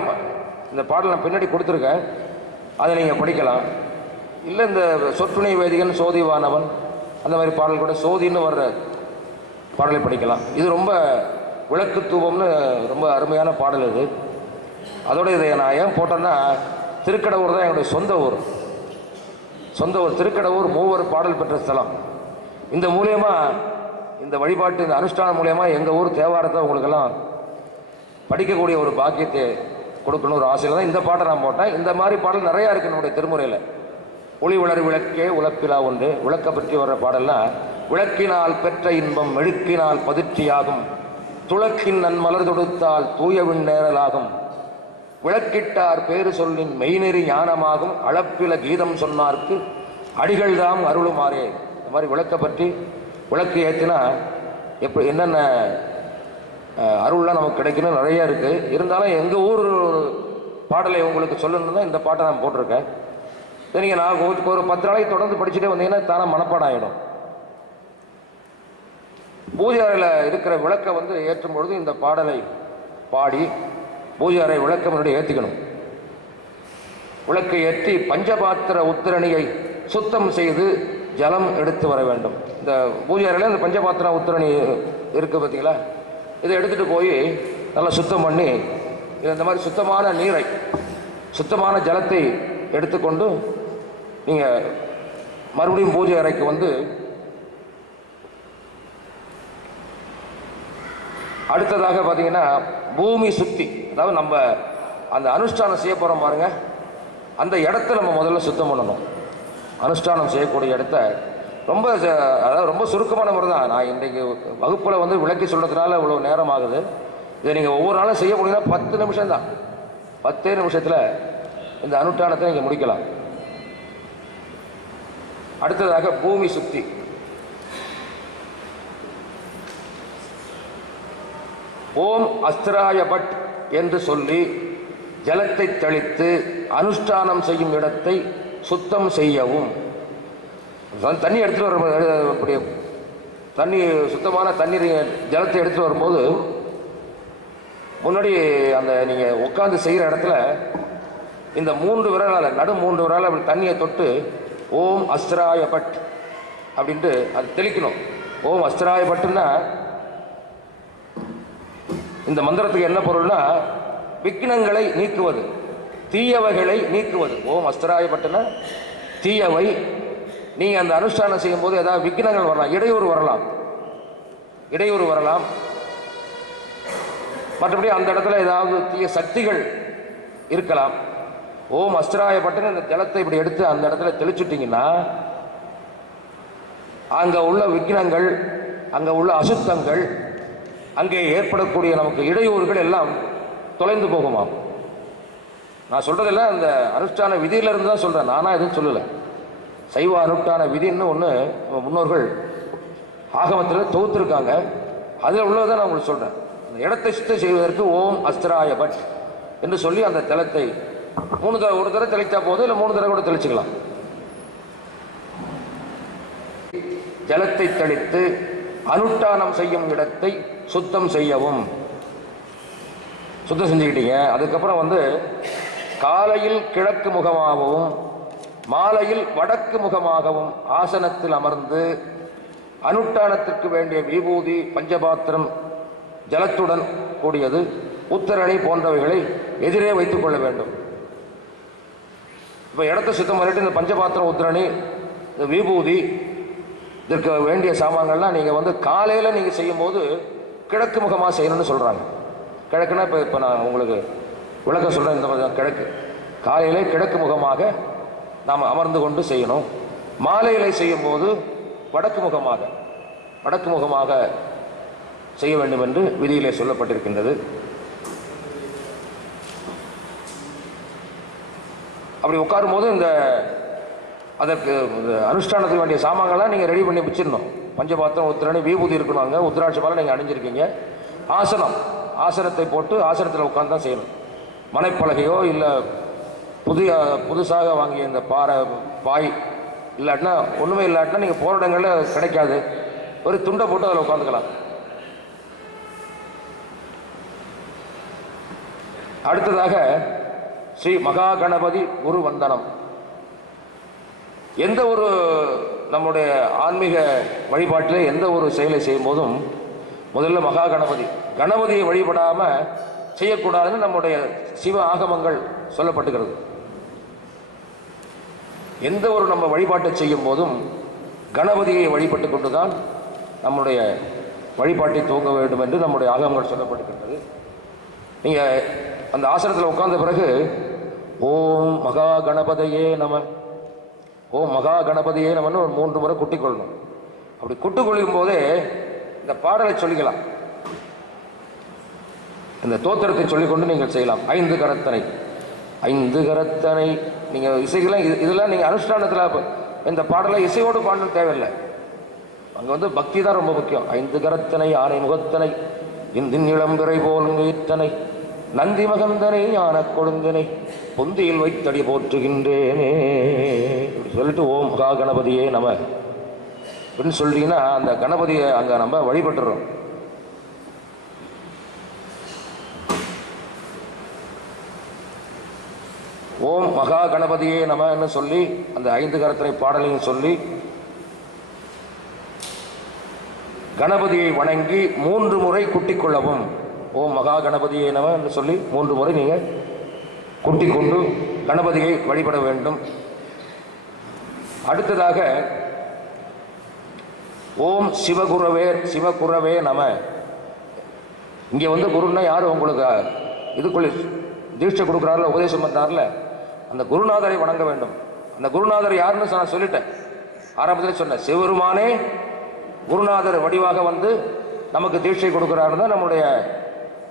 நான் பின்னாடி கொடுத்துருக்கேன், அதை நீங்கள் படிக்கலாம். இல்லை இந்த சொற்றுணை வேதிகன் சோதிவானவன் அந்த மாதிரி பாடல் கூட சோதின்னு வர்ற பாடலை படிக்கலாம். இது ரொம்ப விளக்கு தூபம்னு ரொம்ப அருமையான பாடல் இது. அதோட இதை நான் ஏன் போட்டேன்னா, திருக்கடவுர் தான் என்னுடைய சொந்த ஊர். திருக்கடவுர் மூவர் பாடல் பெற்ற ஸ்தலம். இந்த மூலியமாக, இந்த வழிபாட்டு இந்த அனுஷ்டானம் மூலியமாக எங்கள் ஊர் தேவாரத்தை உங்களுக்கெல்லாம் படிக்கக்கூடிய ஒரு பாக்கியத்தை கொடுக்கணும் ஒரு ஆசையில் தான் இந்த பாட்டை நான் போட்டேன். இந்த மாதிரி பாடல் நிறையா இருக்குது நம்முடைய திருமுறையில். ஒளி வளர் விளக்கே உலப்பிலா ஒன்று, விளக்கை பற்றி வர்ற பாடல்லாம் விளக்கினால் பெற்ற இன்பம் மெழுக்கினால் பதிர்ச்சியாகும், துளக்கின் நன்மலர் தொடுத்தால் தூயவின் நேரலாகும், விளக்கிட்டார் பேரு சொல்லின் மெய்நெறி ஞானமாகும், அளப்பில கீதம் சொன்னார்க்கு அடிகள்தாம் அருளுமாறே. இந்த மாதிரி விளக்கை பற்றி விளக்கு ஏற்றினா எப்போ என்னென்ன அருள்லாம் நமக்கு கிடைக்கணும் நிறையா இருக்குது. இருந்தாலும் எங்கள் ஊர் பாடலை உங்களுக்கு சொல்லணும்னா இந்த பாட்டை நான் போட்டிருக்கேன். சரிங்க, நான் ஒரு 10 நாளைக்கு தொடர்ந்து படிச்சுட்டே வந்தீங்கன்னா தானே மனப்பாடம் ஆகிடும். பூஜை அறையில் இருக்கிற விளக்கை ஏற்றும் பொழுது இந்த பாடலை பாடி பூஜை அறை விளக்கை முன்னாடி ஏற்றிக்கணும். விளக்கை ஏற்றி பஞ்சபாத்திர உத்திரணியை சுத்தம் செய்து ஜலம் எடுத்து வர வேண்டும். இந்த பூஜை அறையில் இந்த பஞ்சபாத்திர உத்திரணி இருக்குது பார்த்தீங்களா, இதை எடுத்துகிட்டு போய் நல்லா சுத்தம் பண்ணி இந்த மாதிரி சுத்தமான நீரை சுத்தமான ஜலத்தை எடுத்துக்கொண்டு நீங்கள் மறுபடியும் பூஜை அறைக்கு அடுத்ததாக பார்த்தீங்கன்னா பூமி சுத்தி, அதாவது நம்ம அந்த அனுஷ்டானம் செய்ய போகிறோம் பாருங்க, அந்த இடத்த நம்ம முதல்ல சுத்தம் பண்ணணும். அனுஷ்டானம் செய்யக்கூடிய இடத்த ரொம்ப சுருக்கமான முறை தான். நான் இன்றைக்கு வகுப்பில் விளக்கி சொல்கிறதுனால இவ்வளோ நேரம் ஆகுது. இதை நீங்கள் ஒவ்வொரு நாளும் செய்ய முடியும்னா 10 நிமிஷம் தான். 10 நிமிஷத்தில் இந்த அனுஷ்டானத்தை நீங்கள் முடிக்கலாம். அடுத்ததாக பூமி சுத்தி. ஓம் அஸ்திராய பட் என்று சொல்லி ஜலத்தை தெளித்து அனுஷ்டானம் செய்யும் இடத்தை சுத்தம் செய்யவும். தண்ணி எடுத்துகிட்டு வர தண்ணி சுத்தமான தண்ணீர் ஜலத்தை எடுத்துகிட்டு வரும்போது முன்னாடி அந்த நீங்கள் உட்காந்து செய்கிற இடத்துல இந்த 3 விரலால் நடு 3 விரலால் அப்படி தண்ணியை தொட்டு ஓம் அஸ்திராய பட் அப்படின்ட்டு அது தெளிக்கணும். ஓம் அஸ்திராய பட்டுன்னா இந்த மந்திரத்துக்கு என்ன பொருள்னா விக்னங்களை நீக்குவது, தீயவைகளை நீக்குவது. ஓம் அஸ்திராய பட்டுன்னா தீயவை. நீங்கள் அந்த அனுஷ்டானம் செய்யும் போது ஏதாவது விக்னங்கள் வரலாம், இடையூறு வரலாம். மற்றபடி அந்த இடத்துல ஏதாவது தீய சக்திகள் இருக்கலாம். ஓம் அஸ்திராய பட்டுன்னு இந்த ஜலத்தை இப்படி எடுத்து அந்த இடத்துல தெளிச்சுட்டிங்கன்னா அங்கே உள்ள விக்னங்கள், அங்கே உள்ள அசுத்தங்கள், அங்கே ஏற்படக்கூடிய நமக்கு இடையூறுகள் எல்லாம் தொலைந்து போகுமாம். நான் சொல்றதெல்லாம் அந்த அனுஷ்டான விதியிலிருந்து தான் சொல்றேன், நானா எதுவும் சொல்லலை. சைவ அனுஷ்டான விதின்னு ஒன்று முன்னோர்கள் ஆகமத்தில் தொகுத்திருக்காங்க, அதில் உள்ளதை நான் உங்களுக்கு சொல்கிறேன். அந்த இடத்தை சுத்தம் செய்வதற்கு ஓம் அஸ்திராய பட் என்று சொல்லி அந்த தலத்தை ஒரு தடவை தெளித்தா போதும், இல்லை 3 தடவை கூட தெளிச்சுக்கலாம். ஜலத்தை தெளித்து அனுஷ்டானம் செய்யும் இடத்தை சுத்தம் செய்யவும். சுத்தம் செஞ்சுக்கிட்டீங்க. அதுக்கப்புறம் காலையில் கிழக்கு முகமாகவும் மாலையில் வடக்கு முகமாகவும் ஆசனத்தில் அமர்ந்து அனுஷ்டானத்திற்கு வேண்டிய விபூதி, பஞ்சபாத்திரம், ஜலத்துடன் கூடியது, உத்தரணி போன்றவைகளை எதிரே வைத்துக் கொள்ள வேண்டும். இப்போ இடத்தை சுத்தம் பண்ணிட்டு இந்த பஞ்சபாத்திரம், உத்தரணி, இந்த விபூதி, இதற்கு வேண்டிய சாமான்கள்லாம் நீங்கள் காலையில் நீங்கள் செய்யும்போது கிழக்கு முகமாக செய்யணும்னு சொல்கிறாங்க. கிழக்குன்னா இப்போ நான் உங்களுக்கு விளக்கம் சொல்கிறேன். இந்த கிழக்கு காலையிலே கிழக்கு முகமாக நாம் அமர்ந்து கொண்டு செய்யணும். மாலையில் செய்யும்போது வடக்கு முகமாக செய்ய வேண்டும் என்று விதியிலே சொல்லப்பட்டிருக்கின்றது. அப்படி உட்காரும் போது அதற்கு அனுஷ்டானத்துக்கு வேண்டிய சாமான்கள்லாம் நீங்கள் ரெடி பண்ணி வச்சிடணும். பஞ்சபாத்திரம், உத்திரணி, விபூதி இருக்கணும். அங்கே உத்திராட்ச மாலை நீங்கள் அணிஞ்சிருக்கீங்க. ஆசனத்தை போட்டு ஆசனத்தில் உட்காந்து தான் செய்யணும். மனைப்பலகையோ இல்லை புதுசாக வாங்கிய இந்த பாய் இல்லாட்டினா ஒன்றுமே இல்லாட்டினா நீங்கள் போகிற இடங்களில் கிடைக்காது, ஒரு துண்டை போட்டு அதில் உட்காந்துக்கலாம். அடுத்ததாக ஸ்ரீ மகா கணபதி குரு வந்தனம். எந்த ஒரு நம்முடைய ஆன்மீக வழிபாட்டில் எந்த ஒரு செயலை செய்யும் போதும் முதல்ல மகா கணபதியை வழிபடாமல் செய்யக்கூடாதுன்னு நம்முடைய சிவ ஆகமங்கள் சொல்லப்பட்டுகிறது. எந்த ஒரு நம்ம வழிபாட்டை செய்யும் போதும் கணபதியை வழிபட்டு கொண்டுதான் நம்முடைய வழிபாட்டை துவங்க வேண்டும் என்று நம்முடைய ஆகமங்கள் சொல்லப்பட்டிருக்கிறது. நீங்கள் அந்த ஆசனத்தில் உட்கார்ந்த பிறகு ஓம் மகா கணபதியே நம, ஓம் மகா கணபதியே நமன்னு ஒரு 3 முறை குட்டிக்கொள்ளணும். அப்படி குட்டிக்கொள்ளும் போதே இந்த பாடலை சொல்லிக்கலாம், இந்த தோத்திரத்தை சொல்லிக்கொண்டு நீங்கள் செய்யலாம். 5 கரத்தனை 5 கரத்தனை நீங்கள் இசைக்கலாம். இதெல்லாம் நீங்கள் அனுஷ்டானத்தில் இந்த பாடலை இசையோடு பாடணும் தேவையில்லை. அங்கே பக்தி தான் ரொம்ப முக்கியம். 5 கரத்தனை ஆனை முகத்தனை இந்தின் இளம்பிறை போல் ஈற்றனை நந்தி மகந்தனை ஞான கொழுந்தனை பொந்தியில் வைத்தடி போற்றுகின்றேனே இப்படி சொல்லிட்டு ஓம் மகா கணபதியே நம அப்படின்னு சொல்லிட்டீங்கன்னா அந்த கணபதியை அங்கே நம்ம வழிபட்டுறோம். ஓம் மகா கணபதியே நமன்னு சொல்லி அந்த 5 கரத்தனை பாடலையும் சொல்லி கணபதியை வணங்கி 3 முறை குட்டிக் கொள்ளவும். ஓம் மகா கணபதியே நம என்று சொல்லி 3 முறை நீங்கள் குட்டிக் கொண்டு கணபதியை வழிபட வேண்டும். அடுத்ததாக ஓம் சிவகுரவே நம. இங்கே குருன்னா யார் உங்களுக்கு இதுக்குள்ளே தீட்சை கொடுக்குறாருல, உபதேசம் பண்ணுறாருல, அந்த குருநாதரை வணங்க வேண்டும். அந்த குருநாதர் யாருன்னு நான் சொல்லிட்டேன், ஆரம்பத்தில் சொன்னேன். சிவபெருமானே குருநாதர் வடிவாக நமக்கு தீட்சை கொடுக்கிறாருன்னு தான் நம்முடைய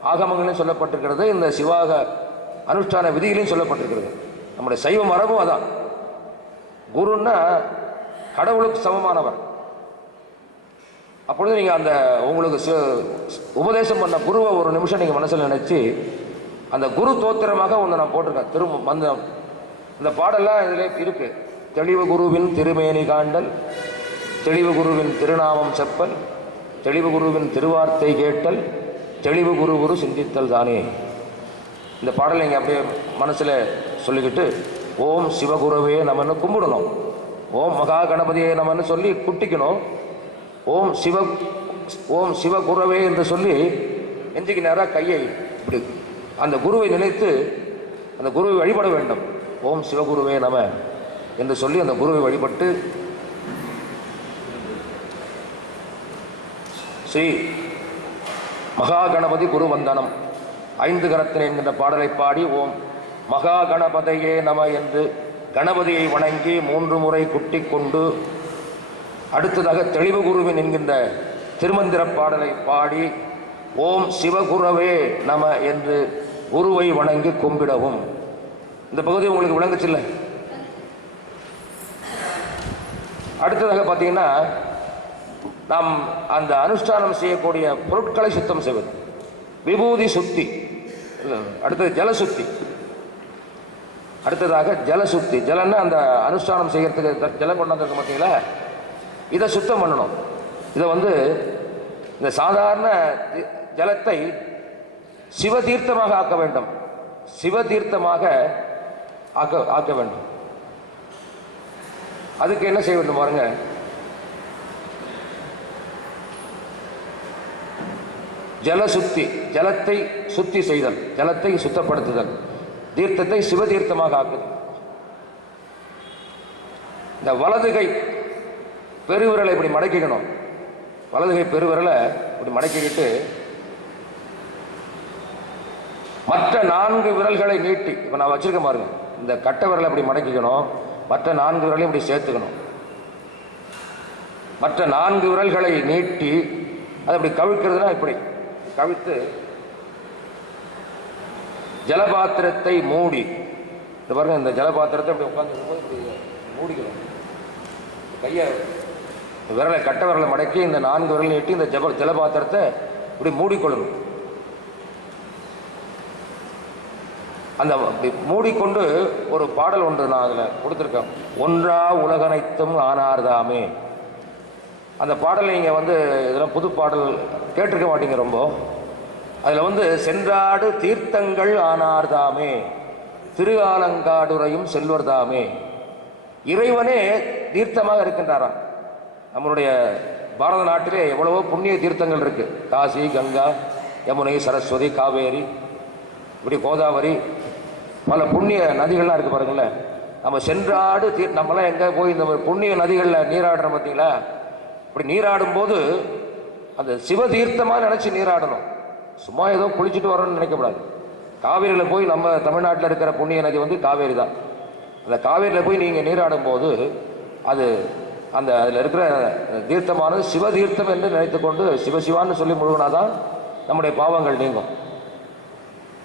ஆகமங்களையும் சொல்லப்பட்டிருக்கிறது, இந்த சிவாக அனுஷ்டான விதிகளையும் சொல்லப்பட்டிருக்கிறது. நம்முடைய சைவ மரபும் அதான். குருன்னா கடவுளுக்கு சமமானவர். அப்பொழுது நீங்கள் அந்த உங்களுக்கு உபதேசம் பண்ண குருவை ஒரு நிமிஷம் நீங்கள் மனசில் நினைச்சு அந்த குரு தோத்திரமாக ஒன்று நான் போட்டிருக்கேன். திரும்ப இந்த பாடெல்லாம் இதில் இருக்கு. தெளிவு குருவின் திருமேனி காண்டல், தெளிவு குருவின் திருநாமம் செப்பல், தெளிவு குருவின் திருவார்த்தை கேட்டல், தெளிவு குரு சிந்தித்தல் தானே. இந்த பாடலை நீங்கள் அப்படியே மனசில் சொல்லிக்கிட்டு ஓம் சிவகுருவே நமன்னு கும்பிடணும். ஓம் மகா கணபதியே நமன்னு சொல்லி குட்டிக்கணும். ஓம் சிவகுருவே என்று சொல்லி நெஞ்சுக்கு நேராக கையை இப்படி அந்த குருவை நினைத்து அந்த குருவை வழிபட வேண்டும். ஓம் சிவகுருவே நம என்று சொல்லி அந்த குருவை வழிபட்டு ஸ்ரீ மகா கணபதி குரு வந்தனம் 5 கரத்தினை என்கின்ற பாடலை பாடி ஓம் மகா கணபதியே நம என்று கணபதியை வணங்கி 3 முறை குட்டிக் கொண்டு அடுத்ததாக தெளிவு குருவின் என்கின்ற திருமந்திர பாடலை பாடி ஓம் சிவகுரவே நம என்று குருவை வணங்கி கும்பிடவும். இந்த பகுதி உங்களுக்கு விளங்குச்சில்ல? அடுத்ததாக பார்த்தீங்கன்னா நாம் அந்த அனுஷ்டானம் செய்யக்கூடிய பொருட்களை சுத்தம் செய்வது, விபூதி சுத்தி, அடுத்தது ஜலசுத்தி. அடுத்ததாக ஜலசுத்தி. ஜலன்னா அந்த அனுஷ்டானம் செய்யறதுக்கு ஜலம் கொண்டாந்து பார்த்தீங்களா, இதை சுத்தம் பண்ணணும். இதை இந்த சாதாரண ஜலத்தை சிவதீர்த்தமாக ஆக்க வேண்டும். சிவதீர்த்தமாக ஆக்க வேண்டும். அதுக்கு என்ன செய்ய வேண்டும் பாருங்க. ஜலசுத்தி, ஜலத்தை சுத்தி செய்தல், ஜலத்தை சுத்தப்படுத்துதல், தீர்த்தத்தை சிவதீர்த்தமாக ஆக்குதல். இந்த வலதுகை பெருவிரலை இப்படி மடக்கிக்கணும். வலதுகை பெருவிரலை இப்படி மடக்கிக்கிட்டு மற்ற 4 விரல்களை நீட்டி, இப்போ நான் வச்சிருக்க பாருங்க, இந்த கட்டை விரலை இப்படி மடக்கிக்கணும். மற்ற 4 விரலையும் இப்படி சேர்த்துக்கணும். மற்ற 4 விரல்களை நீட்டி அதை இப்படி கவிழ்க்கிறதுனா இப்படி கவிழ்த்து ஜலபாத்திரத்தை மூடி, இந்த பாருங்க, இந்த ஜலபாத்திரத்தை இப்படி உட்காந்துருக்கும்போது இப்படி மூடிக்கணும். கையை விரலை கட்டை விரலை மடக்கி இந்த 4 விரலை நீட்டி இந்த ஜலபாத்திரத்தை இப்படி மூடிக்கொள்ளணும். அந்த மூடிக்கொண்டு ஒரு பாடல் ஒன்று நான் அதில் கொடுத்துருக்கேன். ஒன்றா உலகனைத்தும் ஆனார்தாமே. அந்த பாடல் நீங்கள் வந்து இதெல்லாம் புது பாடல் கேட்டிருக்க மாட்டீங்க ரொம்ப. அதில் சென்றாடு தீர்த்தங்கள் ஆனார்தாமே, திருஆலங்காடுரையும் செல்வர்தாமே. இறைவனே தீர்த்தமாக இருக்கின்றாராம். நம்மளுடைய பாரத நாட்டிலே எவ்வளவோ புண்ணிய தீர்த்தங்கள் இருக்கு. காசி, கங்கா, யமுனை, சரஸ்வதி, காவேரி, இப்படி கோதாவரி, பல புண்ணிய நதிகள்லாம் இருக்கு பாருங்களேன். நம்ம சென்றாடு நம்மளாம் எங்கே போய் இந்த புண்ணிய நதிகளில் நீராடுறோம் பார்த்தீங்களா? இப்படி நீராடும் போது அந்த சிவ தீர்த்தமாக நினச்சி நீராடணும். சும்மா ஏதோ குளிச்சுட்டு வரோன்னு நினைக்கக்கூடாது. காவேரியில் போய் நம்ம தமிழ்நாட்டில் இருக்கிற புண்ணிய நதி காவேரி தான். அந்த காவேரியில் போய் நீங்கள் நீராடும் போது அது அதில் இருக்கிற தீர்த்தமானது சிவ தீர்த்தம் என்று நினைத்து கொண்டு சிவசிவான்னு சொல்லி முழுகினாதான் நம்முடைய பாவங்கள் நீங்கும்.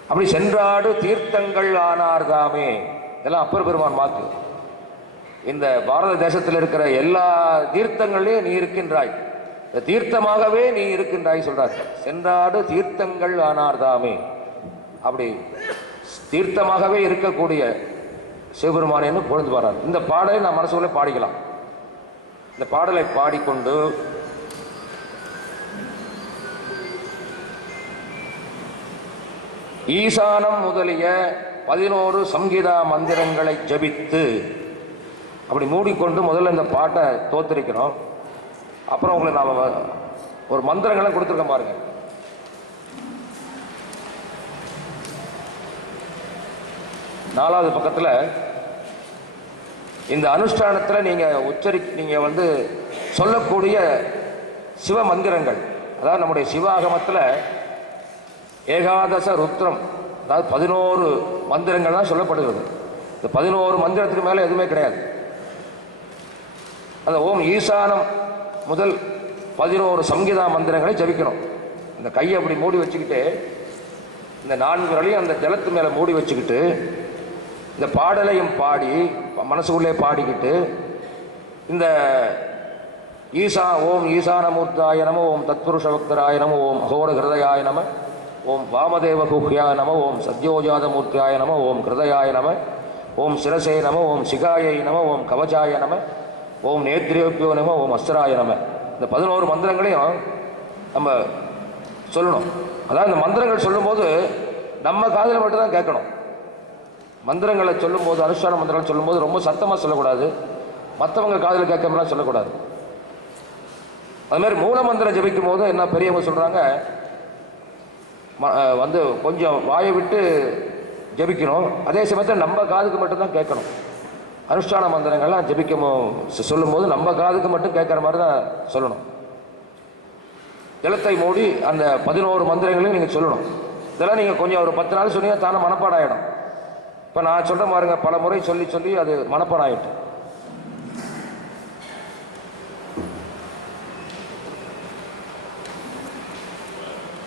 அப்படி சென்றாடு தீர்த்தங்கள் ஆனார்தாமே, இதெல்லாம் அப்பர் பெருமான் வாக்கு. இந்த பாரத தேசத்தில் இருக்கிற எல்லா தீர்த்தங்களையும் நீ இருக்கின்றாய், தீர்த்தமாகவே நீ இருக்கின்றாய் சொல்றார். சென்றாடு தீர்த்தங்கள் ஆனார்தாமே, அப்படி தீர்த்தமாகவே இருக்கக்கூடிய சிவபெருமானேன்னு பொழுது பாரார். இந்த பாடலை நான் மனசுக்குள்ளே பாடிக்கலாம். இந்த பாடலை பாடிக்கொண்டு ஈசானம் முதலிய 11 சங்கீதா மந்திரங்களை ஜபித்து அப்படி மூடிக்கொண்டு முதல்ல இந்த பாட்டை தோத்தரிக்கிறோம். அப்புறம் உங்களுக்கு நாம ஒரு மந்திரங்களை கொடுத்துருக்க பாருங்க. நாலாவது பக்கத்தில் இந்த அனுஷ்டானத்தில் நீங்கள் சொல்லக்கூடிய சிவ மந்திரங்கள், அதாவது நம்முடைய சிவாகமத்தில் ஏகாதச ருத்ரம், அதாவது 11 மந்திரங்கள் தான் சொல்லப்படுகிறது. இந்த 11 மந்திரத்துக்கு மேலே எதுவுமே கிடையாது. அந்த ஓம் ஈசானம் முதல் 11 சங்கீதா மந்திரங்களை ஜபிக்கணும். இந்த கையை அப்படி மூடி வச்சுக்கிட்டு இந்த 4 விரலையும் அந்த ஜலத்து மேலே மூடி வச்சுக்கிட்டு இந்த பாடலையும் பாடி மனசுக்குள்ளே பாடிக்கிட்டு இந்த ஓம் ஈசானமூர்த்தாய நம, ஓம் தத்புருஷ பக்தராய நம, ஓம் அகோர ஹிருதயாய நம, ஓம் வாமதேவ குஹ்யாய நம, ஓம் சத்யோஜாதமூர்த்தியாய நம, ஓம் ஹிருதயாய நம, ஓம் சிரசே நம, ஓம் சிகாயை நம, ஓம் கவச்சாய நம, ஓம் நேத்ரியோப்பியோ நம, ஓம் அஸ்திராய நம. இந்த 11 மந்திரங்களையும் நம்ம சொல்லணும். அதாவது இந்த மந்திரங்கள் சொல்லும்போது நம்ம காதில் மட்டும்தான் கேட்கணும். மந்திரங்களை சொல்லும்போது, அனுஷ்டான மந்திரங்களை சொல்லும்போது ரொம்ப சத்தமாக சொல்லக்கூடாது, மற்றவங்க காதில் கேட்கலாம் சொல்லக்கூடாது. அது மாதிரி மூல மந்திரம் ஜபிக்கும் போது என்ன பெரியவங்க சொல்கிறாங்க, கொஞ்சம் வாயை விட்டு ஜபிக்கணும், அதே சமயத்தில் நம்ம காதுக்கு மட்டும்தான் கேட்கணும். அனுஷ்டான மந்திரங்கள்லாம் சொல்லும்போது நம்ம காதுக்கு மட்டும் கேட்குற மாதிரி தான் சொல்லணும். ஜலத்தை மூடி அந்த 11 மந்திரங்களையும் நீங்கள் சொல்லணும். இதெல்லாம் நீங்கள் கொஞ்சம் ஒரு 10 நாள் சொன்னீங்கன்னா தானே மனப்பாடம் ஆகிடும். இப்போ நான் சொல்கிற பாருங்க, பல முறை சொல்லி சொல்லி அது மனப்பாடம் ஆகிட்டு.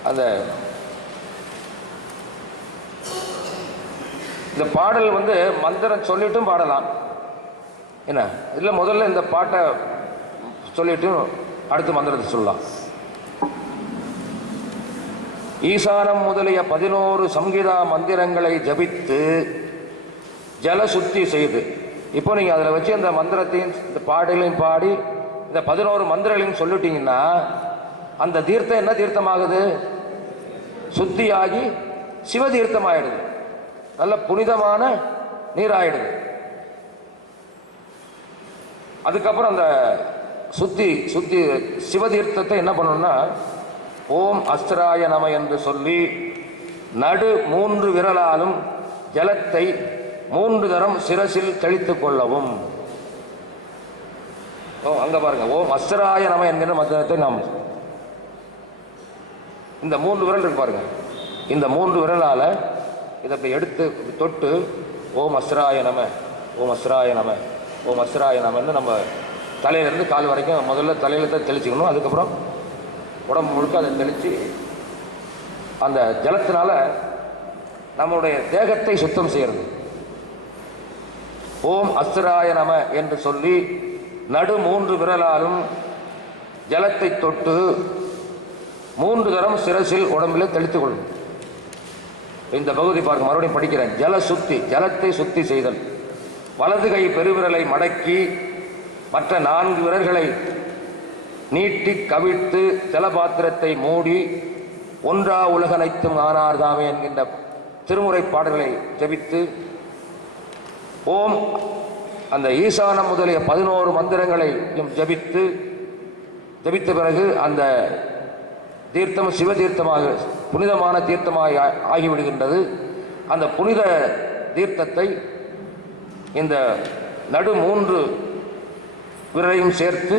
அந்த இந்த பாடல் மந்திரம் சொல்லிட்டும் பாடலாம் என்ன, இல்லை முதல்ல இந்த பாட்டை சொல்லிட்டு அடுத்த மந்திரத்தை சொல்லலாம். ஈசானம் முதலிய 11 சங்கீதா மந்திரங்களை ஜபித்து ஜல சுத்தி செய்து, இப்போ நீங்கள் அதில் வச்சு அந்த மந்திரத்தையும் இந்த பாடலையும் பாடி இந்த 11 மந்திரங்களையும் சொல்லிட்டீங்கன்னா அந்த தீர்த்தம் என்ன தீர்த்தமாகுது? சுத்தியாகி சிவதீர்த்தம் ஆயிடுது, நல்ல புனிதமான நீராயிடுது. அதுக்கப்புறம் அந்த சுத்தி சிவதீர்த்தத்தை என்ன பண்ணணும்னா, ஓம் அஸ்திராய நம என்று சொல்லி நடு 3 விரலாலும் ஜலத்தை 3 தரம் சிரசில் தெளித்துக் கொள்ளவும். அங்க பாருங்க, ஓம் அஸ்திராய நம என்கிற மந்திரத்தை நாம் இந்த 3 விரல் இருக்கு பாருங்க, இந்த 3 விரலால இதை அப்படி எடுத்து தொட்டு ஓம் அஸ்திராய நம, ஓம் அஸ்திராய நம, ஓம் அஸ்திராய நமன்னு நம்ம தலையிலேருந்து கால் வரைக்கும் முதல்ல தலையில தான் தெளிச்சுக்கணும். அதுக்கப்புறம் உடம்பு முழுக்க அதை தெளித்து அந்த ஜலத்தினால நம்முடைய தேகத்தை சுத்தம் செய்கிறது. ஓம் அஸ்திராய நம என்று சொல்லி நடு 3 விரலாலும் ஜலத்தை தொட்டு 3 தரம் சிரசில் உடம்பில் தெளித்துக் கொள்ளும். இந்த பகுதி பார்க்க மறுபடியும் படிக்கிறேன். ஜல சுத்தி, ஜலத்தை சுத்தி செய்தல். வலது கை பெருவிரலை மடக்கி மற்ற 4 விரல்களை நீட்டி கவிழ்த்து ஜலபாத்திரத்தை மூடி ஒன்றா உலகனைத்தும் ஆனார்தாமே என்கின்ற திருமுறை பாடல்களை ஜபித்து ஓம் அந்த ஈசானம் முதலிய 11 மந்திரங்களை ஜபித்த பிறகு அந்த தீர்த்தம் சிவ தீர்த்தமாக புனிதமான தீர்த்தமாக ஆகிவிடுகின்றது. அந்த புனித தீர்த்தத்தை இந்த நடு 3 விரலையும் சேர்த்து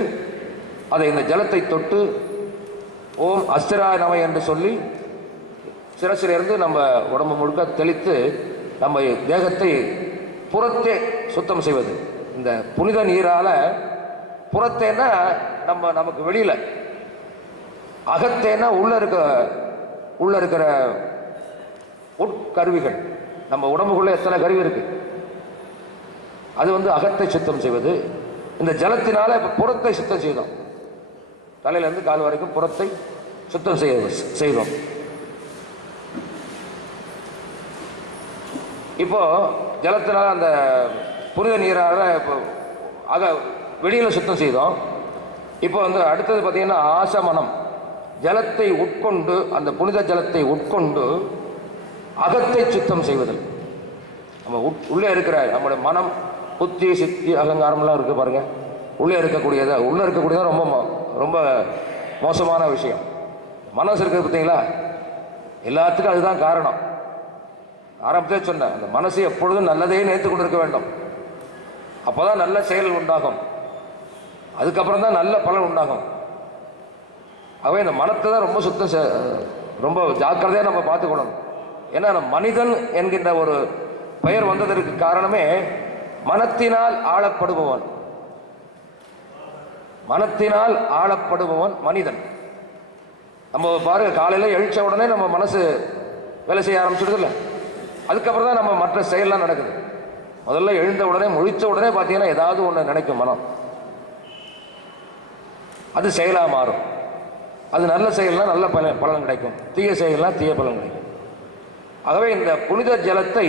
அதை இந்த ஜலத்தை தொட்டு ஓம் அஸ்திராய நம என்று சொல்லி சிரசிலிருந்து நம்ம உடம்பு முழுக்க தெளித்து நம்ம தேகத்தை புறத்தே சுத்தம் செய்வது. இந்த புனித நீரால புறத்தேன்னா நமக்கு வெளியில, அகத்தேன்னா உள்ள இருக்கிற உட்கருவிகள். நம்ம உடம்புக்குள்ள எத்தனை கருவி இருக்கு, அது அகத்தை சுத்தம் செய்வது. இந்த ஜலத்தினால இப்ப புறத்தை சுத்தம் செய்தோம். தலையிலிருந்து கால் வரைக்கும் புறத்தை சுத்தம் செய்தோம். இப்போ ஜலத்தினால அந்த புனித நீரால வெளியில சுத்தம் செய்தோம். இப்போ அடுத்தது பார்த்தீங்கன்னா ஆசமனம். ஜலத்தை உட்கொண்டு, அந்த புனித ஜலத்தை உட்கொண்டு அகத்தை சுத்தம் செய்வதில் நம்ம உள்ளே இருக்கிற நம்முடைய மனம், புத்தி, சித்தி, அகங்காரம்லாம் இருக்கு பாருங்க. உள்ளே இருக்கக்கூடியது ரொம்ப ரொம்ப மோசமான விஷயம். மனசு இருக்குது பார்த்தீங்களா, எல்லாத்துக்கும் அதுதான் காரணம். ஆரம்பத்தே சொன்னேன், அந்த மனசு எப்பொழுதும் நல்லதையே நினைத்து கொண்டிருக்க வேண்டும். அப்போதான் நல்ல செயல் உண்டாகும், அதுக்கப்புறம் தான் நல்ல பலன் உண்டாகும். ஆகவே இந்த மனத்தை தான் ரொம்ப ஜாக்கிரதையாக நம்ம பார்த்துக்கணும். ஏன்னா மனிதன் என்கின்ற ஒரு பெயர் வந்ததற்கு காரணமே மனத்தினால் ஆளப்படுபவன். மனத்தினால் ஆளப்படுபவன் மனிதன். நம்ம பாருங்க, காலையில் எழுச்ச உடனே நம்ம மனசு வேலை செய்ய ஆரம்பிச்சிடுது இல்லை, அதுக்கப்புறம் தான் நம்ம மற்ற செயல்லாம் நடக்குது. முதல்ல எழுந்த உடனே முழிச்ச உடனே பார்த்தீங்கன்னா ஏதாவது ஒன்று நினைக்கும் மனம், அது செயலாக மாறும். அது நல்ல செயல்னா நல்ல பலன் கிடைக்கும், தீய செயல்னா தீய பலன் கிடைக்கும். ஆகவே இந்த புனித ஜலத்தை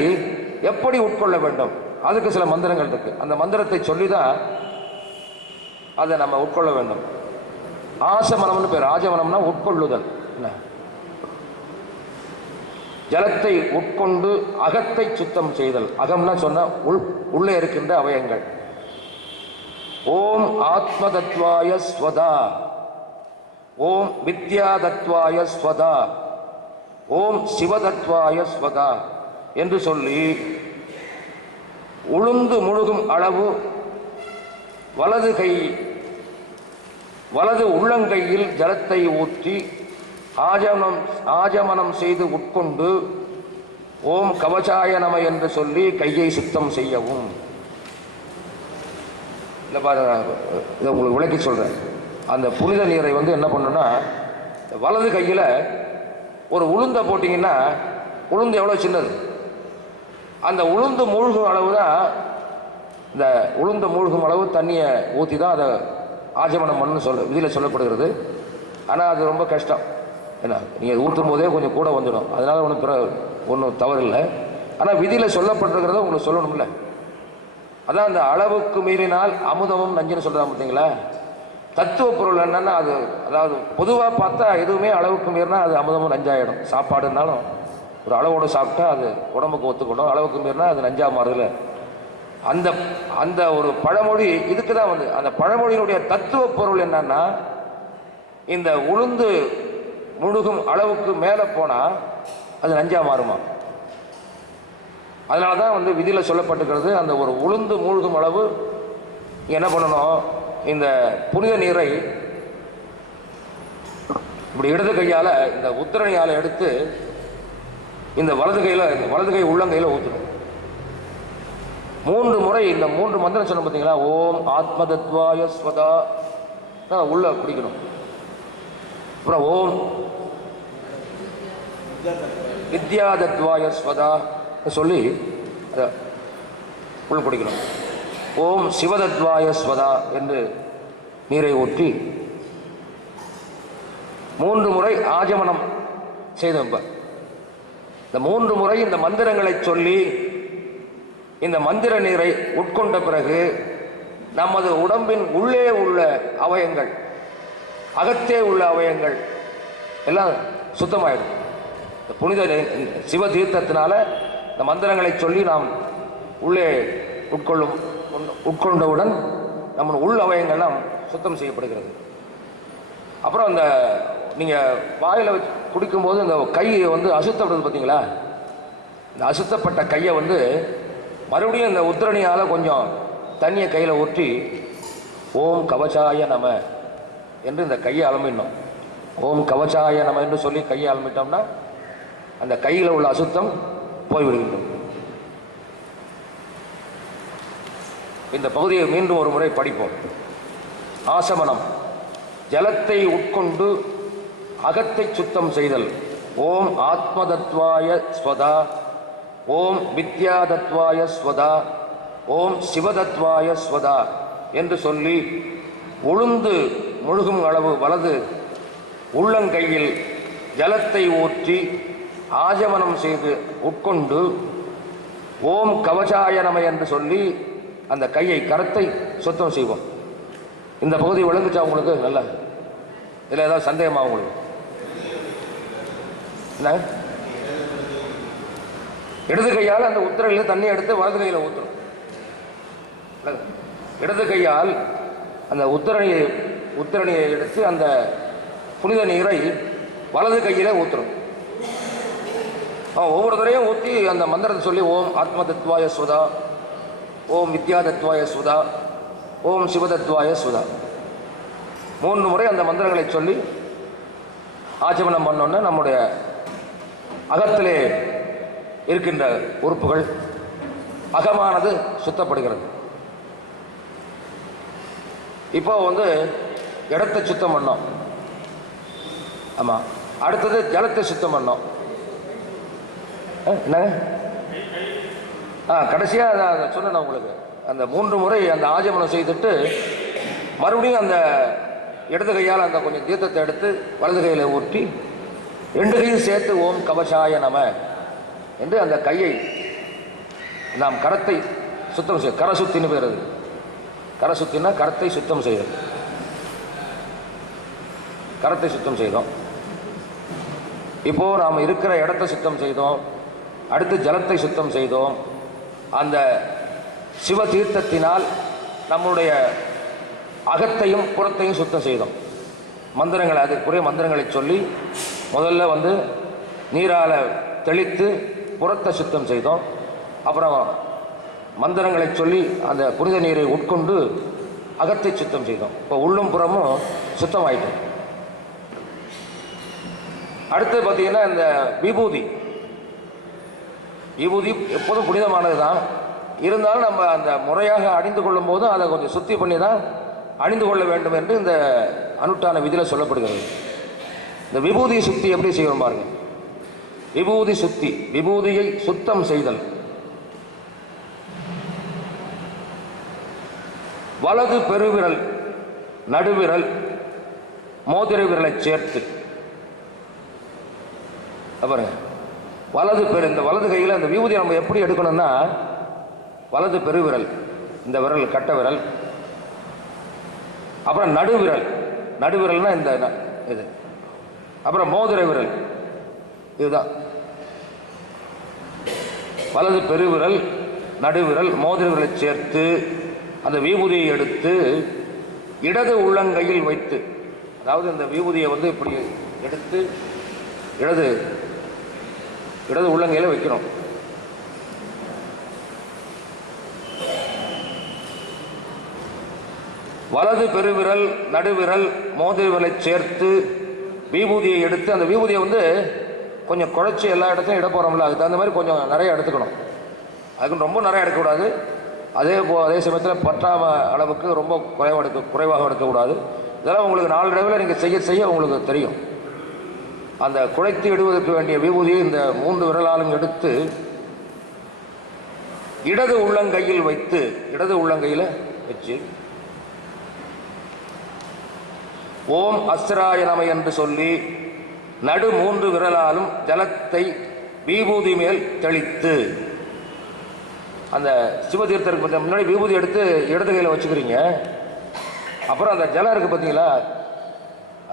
எப்படி உட்கொள்ள வேண்டும், அதுக்கு சில மந்திரங்கள் இருக்கு. அந்த மந்திரத்தை சொல்லிதான் அதை நம்ம உட்கொள்ள வேண்டும். ஆசமனம்னு பேர். ஆஜமனம்னா உட்கொள்ளுதல். ஜலத்தை உட்கொண்டு அகத்தை சுத்தம் செய்தல். அகம்னா சொன்னா உள்ளே இருக்கின்ற அவயங்கள். ஓம் ஆத்ம தத்வாய ஸ்வதா, ஓம் வித்யா தத்வாய ஸ்வதா, ஓம் சிவதத்வாய ஸ்வதா என்று சொல்லி உளுந்து முழுகும் அளவு வலது உள்ளங்கையில் ஜலத்தை ஊற்றி ஆஜமனம் செய்து உட்கொண்டு ஓம் கவச்சாய நம என்று சொல்லி கையை சுத்தம் செய்யவும். இல்லை பாருங்க, இதை உங்களுக்கு விளக்கி சொல்றேன். அந்த புனித நீரை என்ன பண்ணணும்னா, வலது கையில் ஒரு உளுந்தை போட்டிங்கன்னா, உளுந்து எவ்வளோ சின்னது, அந்த உளுந்து மூழ்கும் அளவு தான், இந்த உளுந்து மூழ்கும் அளவு தண்ணியை ஊற்றி தான் அதை ஆஜமனம் பண்ணு விதியில் சொல்லப்படுகிறது. ஆனால் அது ரொம்ப கஷ்டம். ஏன்னா நீங்கள் ஊற்றும் போதே கொஞ்சம் கூட வந்துடும், அதனால ஒன்றும் தவறு இல்லை. ஆனால் விதியில் சொல்லப்பட்டிருக்கிறத உங்களுக்கு சொல்லணும்ல. அதான் அந்த அளவுக்கு மீறினால் அமுதமும் நஞ்சுன்னு சொல்கிறாங்க பார்த்தீங்களா. தத்துவ பொருள் என்னன்னா, அதாவது பொதுவாக பார்த்தா எதுவுமே அளவுக்கு மீறினா அது அமுதமும் நஞ்சாயிடும். சாப்பாடுனாலும் ஒரு அளவோடு சாப்பிட்டா அது உடம்புக்கு ஒத்துக்கணும், அளவுக்கு மீறினா அது நஞ்சா மாறுதல. அந்த ஒரு பழமொழி இதுக்கு தான் அந்த பழமொழியினுடைய தத்துவ பொருள் என்னன்னா, இந்த உளுந்து முழுகும் அளவுக்கு மேலே போனால் அது நஞ்சா மாறுமா. அதனால தான் விதியில் சொல்லப்பட்டிருக்கிறது, அந்த ஒரு உளுந்து மூழ்கும் அளவு என்ன பண்ணணும், இந்த புனித நீரை இப்படி இடது கையால் இந்த உத்திரணியால் எடுத்து இந்த வலது கை உள்ளங்கையில் ஊற்றணும். 3 முறை இந்த 3 மந்திரம் சொன்ன பார்த்தீங்களா. ஓம் ஆத்ம தத்வாய ஸ்வதா உள்ள பிடிக்கணும். அப்புறம் ஓம் வித்யா தத்வாய ஸ்வதா சொல்லி அதை உள்ள பிடிக்கணும். ஓம் சிவதத்வாய ஸ்வதா என்று நீரை ஊற்றி 3 முறை ஆஜமனம் செய்தோம். இந்த 3 முறை இந்த மந்திரங்களை சொல்லி இந்த மந்திர நீரை உட்கொண்ட பிறகு நமது உடம்பின் உள்ளே உள்ள அவயங்கள், அகத்தே உள்ள அவயங்கள் எல்லாம் சுத்தமாயிடும். புனித சிவ தீர்த்தத்தினால இந்த மந்திரங்களை சொல்லி நாம் உள்ளே உட்கொண்டவுடன் நம்ம உள் அவயங்கள்லாம் சுத்தம் செய்யப்படுகிறது. அப்புறம் அந்த நீங்கள் வாயில் வச்சு குடிக்கும்போது இந்த கையை வந்து அசுத்தப்படுது பார்த்தீங்களா? இந்த அசுத்தப்பட்ட கையை வந்து மறுபடியும் இந்த உத்திரணியால் கொஞ்சம் தண்ணியை கையில் ஊற்றி ஓம் கவச்சாய நம என்று இந்த கையை அலம்பிடணும். ஓம் கவச்சாய நம என்று சொல்லி கையை அலம்பிட்டோம்னா அந்த கையில் உள்ள அசுத்தம் போய்விடுகின்றது. இந்த பகுதியை மீண்டும் ஒரு முறை படிப்போம். ஆசமனம், ஜலத்தை உட்கொண்டு அகத்தை சுத்தம் செய்தல். ஓம் ஆத்மதத்வாய ஸ்வதா, ஓம் வித்யாதத்வாய ஸ்வதா, ஓம் சிவதத்வாய ஸ்வதா என்று சொல்லி உளுந்து முழுகும் அளவு வலது உள்ளங்கையில் ஜலத்தை ஊற்றி ஆஜமனம் செய்து உட்கொண்டு ஓம் கவச்சாய நம என்று சொல்லி அந்த கையை கரத்தை சுத்தம் செய்வோம். இந்த பகுதி விளங்குச்சா உங்களுக்கு? நல்லா, இதில் ஏதாவது சந்தேகமா உங்களுக்கு? என்ன, இடது கையால் அந்த உத்திரையில் தண்ணி எடுத்து வலது கையில் ஊற்றணும். இடது கையால் அந்த உத்திரணியை எடுத்து அந்த புனித நீரை வலது கையிலே ஊற்றணும். ஒவ்வொரு தடையும் ஊற்றி அந்த மந்திரத்தை சொல்லி ஓம் ஆத்ம தத்வாய சுதா, ஓம் வித்யா தத்வாய சுதா, ஓம் சிவதத்வாய சுதா 3 முறை அந்த மந்திரங்களை சொல்லி ஆச்சமனம் பண்ணோன்னு நம்முடைய அகத்திலே இருக்கின்ற உறுப்புகள், அகமானது சுத்தப்படுகிறது. இப்போ வந்து இடத்தை சுத்தம் பண்ணோம். ஆமாம், அடுத்தது ஜலத்தை சுத்தம் பண்ணோம். என்ன கடைசியாக நான் சொன்னேன் உங்களுக்கு, அந்த 3 முறை அந்த ஆஜமனம் செய்துட்டு மறுபடியும் அந்த இடது கையால் அந்த கொஞ்சம் தீர்த்தத்தை எடுத்து வலது கையில் ஊற்றி 2 கையும் சேர்த்து ஓம் கவச்சாய நம என்று அந்த கையை நாம் கரத்தை சுத்தம் செய்ய, கரசுத்தின்னு பேர். அது கரசுத்தின்னா கரத்தை சுத்தம் செய்தல். கரத்தை சுத்தம் செய்தோம். இப்போ நாம் இருக்கிற இடத்தை சுத்தம் செய்தோம். அடுத்து ஜலத்தை சுத்தம் செய்தோம். அந்த சிவ தீர்த்தத்தினால் நம்முடைய அகத்தையும் புறத்தையும் சுத்தம் செய்தோம். மந்திரங்களை, அதுக்குரிய மந்திரங்களை சொல்லி முதல்ல வந்து நீரால் தெளித்து புறத்தை சுத்தம் செய்தோம். அப்புறம் மந்திரங்களை சொல்லி அந்த புனித நீரை உட்கொண்டு அகத்தை சுத்தம் செய்தோம். இப்போ உள்ளும் புறமும் சுத்தமாயிட்டோம். அடுத்து பார்த்தீங்கன்னா இந்த விபூதி எப்போதும் புனிதமானது தான். இருந்தாலும் நம்ம அந்த முறையாக அணிந்து கொள்ளும் போது அதை கொஞ்சம் சுத்தி பண்ணி தான் அணிந்து கொள்ள வேண்டும் என்று இந்த அனுட்டான விதியில் சொல்லப்படுகிறது. இந்த விபூதி சுத்தி எப்படி செய்யணும் பாருங்க. விபூதி சுத்தி, விபூதியை சுத்தம் செய்தல். வலது பெருவிரல், நடுவிரல், மோதிர விரலை சேர்த்து பாருங்க. இந்த வலது கையில் அந்த விபூதி நம்ம எப்படி எடுக்கணும்னா, வலது பெருவிரல், இந்த விரல் கட்ட விரல், அப்புறம் நடுவிரல்னா இந்த இது, அப்புறம் மோதிர விரல், இதுதான் வலது பெருவிரல், நடுவிரல், மோதிர விரலை சேர்த்து அந்த விபூதியை எடுத்து இடது உள்ளங்கையில் வைத்து, அதாவது இந்த விபூதியை வந்து இப்படி எடுத்து இடது உள்ளங்கையில் வைக்கணும். வலது பெருவிரல், நடுவிரல், மோதிர விரலை சேர்த்து விபூதியை எடுத்து, அந்த விபூதியை வந்து கொஞ்சம் குழைச்சி எல்லா இடத்துலையும் இட போகிறோம்ல, அதுக்கு தகுந்த மாதிரி கொஞ்சம் நிறைய எடுத்துக்கணும். அதுக்கு ரொம்ப நிறைய எடுக்கக்கூடாது. அதே சமயத்தில் பற்றாம அளவுக்கு ரொம்ப குறைவாக எடுக்கக்கூடாது. இதெல்லாம் உங்களுக்கு 4 தடவை நீங்கள் செய்ய உங்களுக்கு தெரியும். அந்த குழைத்து இடுவதற்கு வேண்டிய விபூதியை இந்த 3 விரலாலும் எடுத்து இடது உள்ளங்கையில் வைத்து, இடது உள்ளங்கையில் வச்சு ஓம் அஸ்ராய நம என்று சொல்லி நடு 3 விரலாலும் ஜலத்தை விபூதி மேல் தெளித்து, அந்த சிவதீர்த்தருக்கு முன்னாடி விபூதி எடுத்து இடது கையில் வச்சுக்கிறீங்க. அப்புறம் அந்த ஜலம் இருக்குது பார்த்தீங்களா,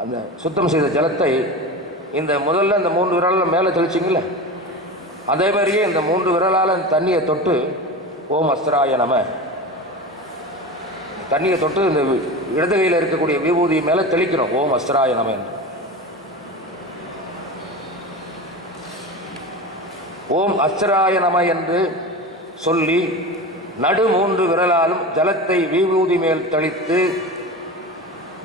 அந்த சுத்தம் செய்த ஜலத்தை இந்த முதல்ல இந்த 3 விரலால் மேலே தெளிச்சிங்கள, அதே மாதிரியே இந்த 3 விரலால் அந்த தண்ணியை தொட்டு ஓம் அஸ்திராய நம, தண்ணியை தொட்டு இந்த இடது கையில் இருக்கக்கூடிய விபூதி மேலே தெளிக்கிறோம். ஓம் அஸ்திராய நம என்று. ஓம் அஸ்திராய நம என்று சொல்லி நடு 3 விரலாலும் ஜலத்தை விபூதி மேல் தெளித்து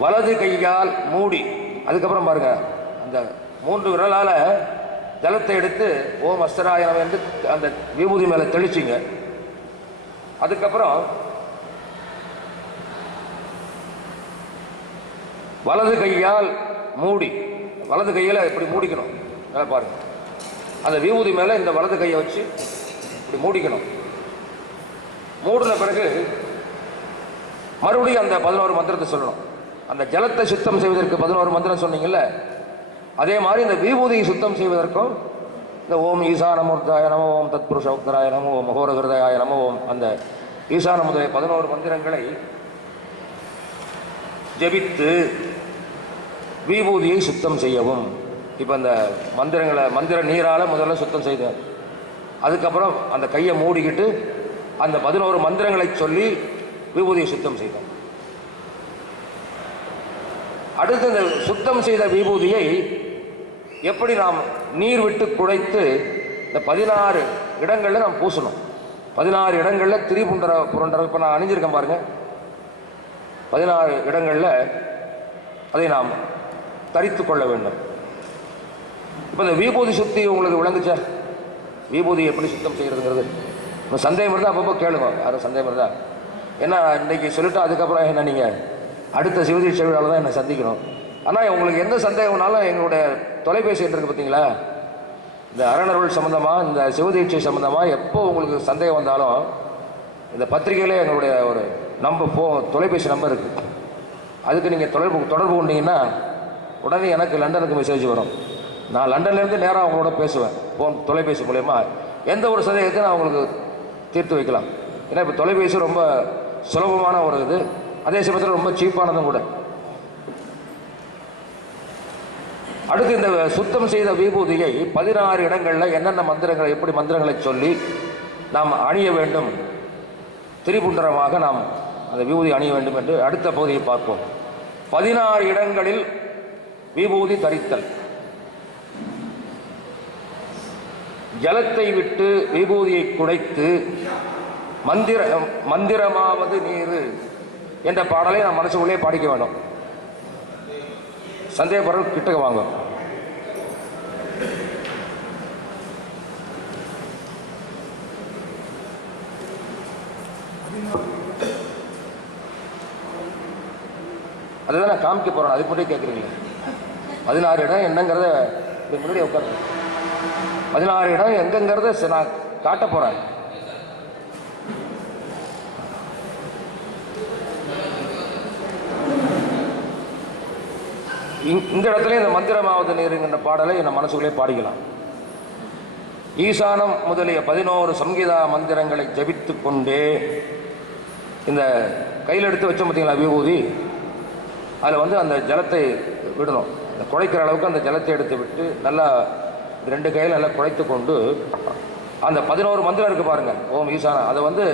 வலது கையால் மூடி, அதுக்கப்புறம் பாருங்க அந்த 3 விரலால ஜலத்தை எடுத்து ஓம் அஸ்திராய நம என்று அந்த விபூதி மேலே தெளிச்சிங்க. அதுக்கப்புறம் வலது கையால் மூடி, வலது கையில் இப்படி மூடிக்கணும். நல்லா பாருங்க, அந்த விபூதி மேலே இந்த வலது கையை வச்சு இப்படி மூடிக்கணும். மூடின பிறகு மறுபடியும் அந்த 11 மந்திரத்தை சொல்லணும். அந்த ஜலத்தை சுத்தம் செய்வதற்கு 11 மந்திரம் சொன்னீங்கல்ல, அதே மாதிரி இந்த விபூதியை சுத்தம் செய்வதற்கும் இந்த ஓம் ஈசானமூர்த்தாய நம, ஓம் தத்புருஷ உக்தராய நம, ஓம் மகோர ஹிருதயாய நம, ஓம் அந்த ஈசான முதலிய 11 மந்திரங்களை ஜபித்து விபூதியை சுத்தம் செய்யவும். இப்போ அந்த மந்திர நீரால் முதல்ல சுத்தம் செய்தேன். அதுக்கப்புறம் அந்த கையை மூடிக்கிட்டு அந்த 11 மந்திரங்களை சொல்லி விபூதியை சுத்தம் செய்தோம். அடுத்து இந்த சுத்தம் செய்த விபூதியை எப்படி நாம் நீர் விட்டு குழைத்து இந்த 16 இடங்களில் நாம் பூசணும். 16 இடங்களில் புரண்டர இப்போ நான் அணிஞ்சிருக்கேன் பாருங்க, 16 இடங்களில் அதை நாம் தரித்து கொள்ள வேண்டும். இப்போ இந்த விபூதி சுத்தி உங்களுக்கு விளங்குச்சா? விபூதி எப்படி சுத்தம் செய்கிறதுங்கிறது சந்தேகம் இருந்தால் அப்பப்போ கேளுங்க. யாரும் சந்தேகம் இருந்தா ஏன்னா இன்றைக்கி சொல்லிட்டு அதுக்கப்புறம் என்ன நீங்கள் அடுத்த சிவதீட்சை விழாவில் தான் என்னை சந்திக்கணும். ஆனால் உங்களுக்கு எந்த சந்தேகம்னாலும் எங்களுடைய தொலைபேசி இருக்குது பார்த்தீங்களா, இந்த அறநருள் சம்மந்தமாக இந்த சிவதீட்சை சம்மந்தமாக எப்போ உங்களுக்கு சந்தேகம் வந்தாலும் இந்த பத்திரிகையிலே எங்களுடைய ஒரு தொலைபேசி நம்பர் இருக்குது. அதுக்கு நீங்கள் தொடர்பு கொண்டீங்கன்னா உடனே எனக்கு லண்டனுக்கு மெசேஜ் வரும். நான் லண்டன்லேருந்து நேராக அவங்களோட பேசுவேன். தொலைபேசி மூலயமா எந்த ஒரு சந்தேகத்தையும் நான் உங்களுக்கு தீர்த்து வைக்கலாம். ஏன்னா இப்போ தொலைபேசி ரொம்ப சுலபமான ஒரு இது, அதே சமயத்தில் ரொம்ப சீப்பானதும் கூட. அடுத்து இந்த சுத்தம் செய்த விபூதியை 16 இடங்களில் என்னென்ன மந்திரங்களை, எப்படி மந்திரங்களை சொல்லி நாம் அணிய வேண்டும், திரிபுண்டரமாக நாம் அந்த விபூதி அணிய வேண்டும் என்று அடுத்த பகுதியை பார்ப்போம். 16 இடங்களில் விபூதி தரித்தல். ஜலத்தை விட்டு விபூதியை குடைத்து மந்திரமாவது நீர் என்ற பாடலை நாம் மனசுக்குள்ளே பாடிக்க வேண்டும். சந்தேகப்படல் கிட்ட வாங்க. அதுதான் நான் காமிக்க போறேன். அதுக்கு மட்டும் கேட்குறீங்க. 16 இடம் என்னங்கிறத முன்னாடி உட்காந்து 16 இடம் எங்கங்கிறத நான் காட்ட போறேன். இந்த இடத்துல இந்த மந்திரமாவது நீருங்கிற பாடலை என் மனசுக்குள்ளே பாடிக்கலாம். ஈசானம் முதலிய 11 சங்கீதா மந்திரங்களை ஜபித்து கொண்டே இந்த கையில் எடுத்து வச்சோம் பார்த்தீங்களா விபூதி, அதில் அந்த ஜலத்தை விடணும். அந்த குழைக்கிற அளவுக்கு அந்த ஜலத்தை எடுத்து விட்டு நல்லா 2 கையில் நல்லா குழைத்து கொண்டு அந்த 11 மந்திரம் இருக்குது பாருங்கள், ஓம் ஈசானம், அதை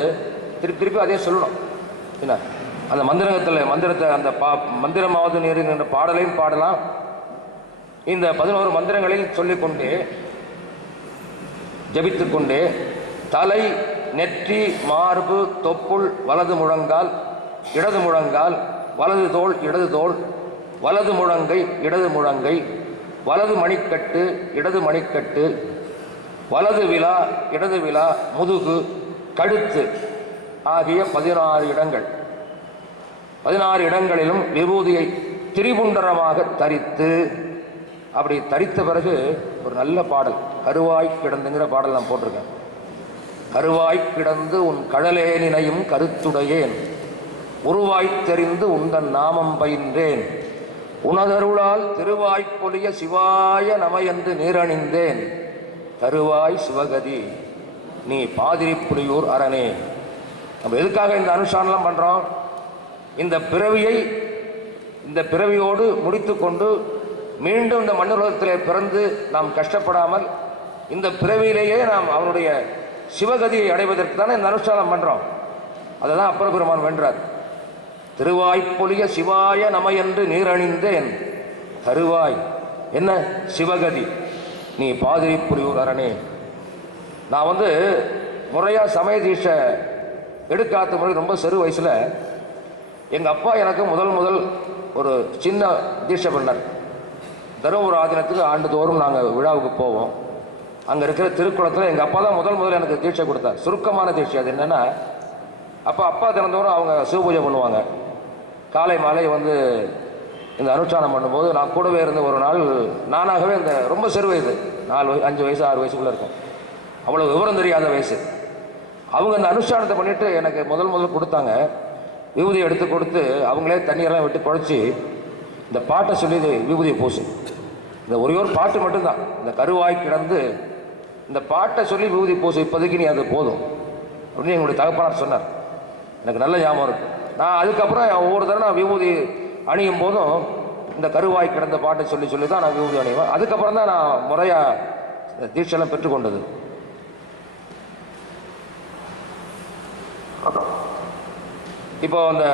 திருப்பி அதே சொல்லணும். என்ன அந்த மந்திரத்தை அந்த மந்திரமாவது நீருங்கிற பாடலையும் பாடலாம். இந்த 11 மந்திரங்களையும் சொல்லிக்கொண்டே ஜபித்துக்கொண்டே தலை, நெற்றி, மார்பு, தொப்புள், வலது முழங்கால், இடது முழங்கால், வலது தோள், இடது தோள், வலது முழங்கை, இடது முழங்கை, வலது மணிக்கட்டு, இடது மணிக்கட்டு, வலது விலா, இடது விலா, முதுகு, கழுத்து ஆகிய 16 இடங்கள். 16 இடங்களிலும் விபூதியை திரிபுண்டரமாக தரித்து, அப்படி தரித்த பிறகு ஒரு நல்ல பாடல், கருவாய் கிடந்துங்கிற பாடல் நான் போட்டிருக்கேன். கருவாய் கிடந்து உன் கடலே நினையும் கருத்துடையேன், உருவாய்த் தெரிந்து உந்தன் நாமம் பயின்றேன், உனதருளால் திருவாய்ப்பொழிய சிவாய நம என்று நீரணிந்தேன், தருவாய் சிவகதி நீ பாதிரி புலியூர் அரணே. நம்ம எதுக்காக இந்த அனுஷ்டானம்லாம் பண்ணுறோம்? இந்த பிறவியோடு முடித்து கொண்டு மீண்டும் இந்த மண்ணுலகத்தில் பிறந்து நாம் கஷ்டப்படாமல் இந்த பிறவியிலேயே நாம் அவனுடைய சிவகதியை அடைவதற்கு தானே இந்த அனுஷ்டானம் பண்ணுறோம். அதை தான் அப்பர் பெருமான் வென்றார். திருவாய்ப்பொழிய சிவாய நம என்று நீரணிந்தேன் தருவாய் என்ன சிவகதி நீ பாதிரி புலியூர் அரணே. நான் முறையாக சமய தீட்சை எடுக்காத முறை ரொம்ப சிறு வயசில் எங்கள் அப்பா எனக்கு முதல் ஒரு சின்ன தீட்சை பண்ணார். தருமபுரம் ஆதீனத்துக்கு ஆண்டுதோறும் நாங்கள் விழாவுக்கு போவோம். அங்கே இருக்கிற திருக்குளத்தில் எங்கள் அப்பா தான் முதல் எனக்கு தீட்சை கொடுத்தார். சுருக்கமான தீட்சை. அது என்னென்னா, அப்பா தினந்தோறும் அவங்க சிவபூஜை பண்ணுவாங்க. காலை மாலை இந்த அனுஷ்டானம் பண்ணும்போது நான் கூடவே இருந்த ஒரு நாள் நானாகவே இந்த ரொம்ப சிறு வயசு 4 5 வயசு 6 வயசுக்குள்ளே இருக்கும். அவ்வளோ விவரம் தெரியாத வயசு. அவங்க அந்த அனுஷ்டானத்தை பண்ணிவிட்டு எனக்கு முதல் கொடுத்தாங்க. விபூதியை எடுத்து கொடுத்து அவங்களே தண்ணியெல்லாம் விட்டு குழைச்சி இந்த பாட்டை சொல்லி விபூதியை பூசு. இந்த ஒரே ஒரு பாட்டு மட்டும்தான். இந்த கருவாய் கிடந்து இந்த பாட்டை சொல்லி விபூதி பூசு, இப்போதைக்கு நீ அது போதும் அப்படின்னு எங்களுடைய தகப்பனார் சொன்னார். எனக்கு நல்ல ஞாபகம் இருக்குது. நான் அதுக்கப்புறம் ஒவ்வொரு தடவை நான் விபூதி அணியும் போதும் இந்த கருவாய் கிடந்த பாட்டை சொல்லி தான் நான் விபூதி அணிவேன். அதுக்கப்புறம் தான் நான் முறையாக தீட்சையெல்லாம் பெற்றுக்கொண்டது. இப்போ அந்த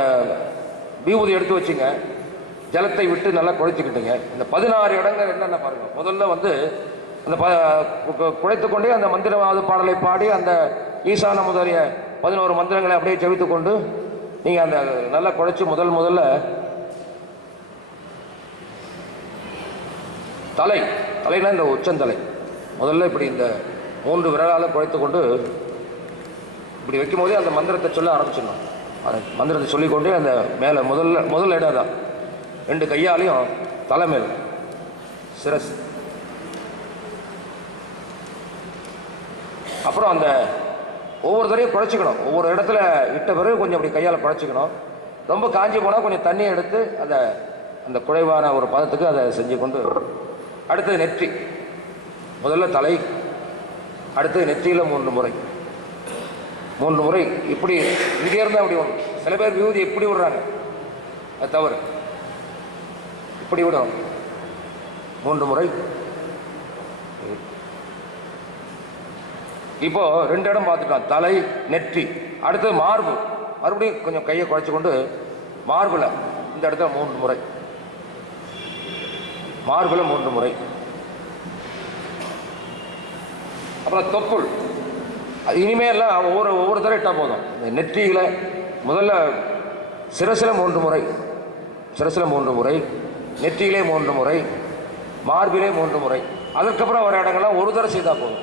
விபூதி எடுத்து வச்சுங்க, ஜலத்தை விட்டு நல்லா குழைச்சிக்கிட்டுங்க. இந்த 16 இடங்கள் என்னென்ன பாருங்க. முதல்ல அந்த குழைத்து கொண்டே அந்த மந்திரவாத பாடலை பாடி அந்த ஈசான முதலிய 11 மந்திரங்களை அப்படியே செவித்து கொண்டு நீங்கள் அந்த நல்லா குழைச்சி முதல்ல தலைனா இந்த உச்சந்தலை முதல்ல இப்படி இந்த 3 விரலால் குழைத்து கொண்டு இப்படி வைக்கும் போதே அந்த மந்திரத்தை சொல்ல ஆரம்பிச்சிடணும். அந்த மந்திரத்தை சொல்லிக்கொண்டே அந்த மேலே முதல் இடம் தான் 2 கையாலையும் தலைமையில் சிரஸ். அப்புறம் அந்த ஒவ்வொரு தடையும் குழைச்சிக்கணும். ஒவ்வொரு இடத்துல இட்ட பிறகு கொஞ்சம் அப்படி கையால் குழைச்சிக்கணும். ரொம்ப காஞ்சி போனால் கொஞ்சம் தண்ணியை எடுத்து அந்த குறைவான ஒரு பதத்துக்கு அதை செஞ்சு கொண்டு அடுத்தது நெற்றி. முதல்ல தலை, அடுத்தது நெற்றியில் 3 முறை இப்படி இங்கே இருந்தால் அப்படி வரும். சில பேர் விபூதி இப்படி விடுறாங்க, அது தவறு. இப்படி விடும் 3 முறை. இப்போ 2 இடம் பார்த்துட்டோம், தலை நெற்றி. அடுத்தது மார்பு. மறுபடியும் கொஞ்சம் கையை குழைச்சி கொண்டு மார்பில் இந்த இடத்துல 3 முறை, மார்பில் 3 முறை. அப்புறம் தொப்புள். அது இனிமேலாம் ஒவ்வொரு தடவை இட்டால் போதும். இந்த நெற்றியில் முதல்ல சிரசில் 3 முறை, சிரசில் 3 முறை, நெற்றியிலே 3 முறை, மார்பிலே 3 முறை. அதுக்கப்புறம் வர இடங்கள்லாம் ஒரு தடவை செய்தால் போதும்.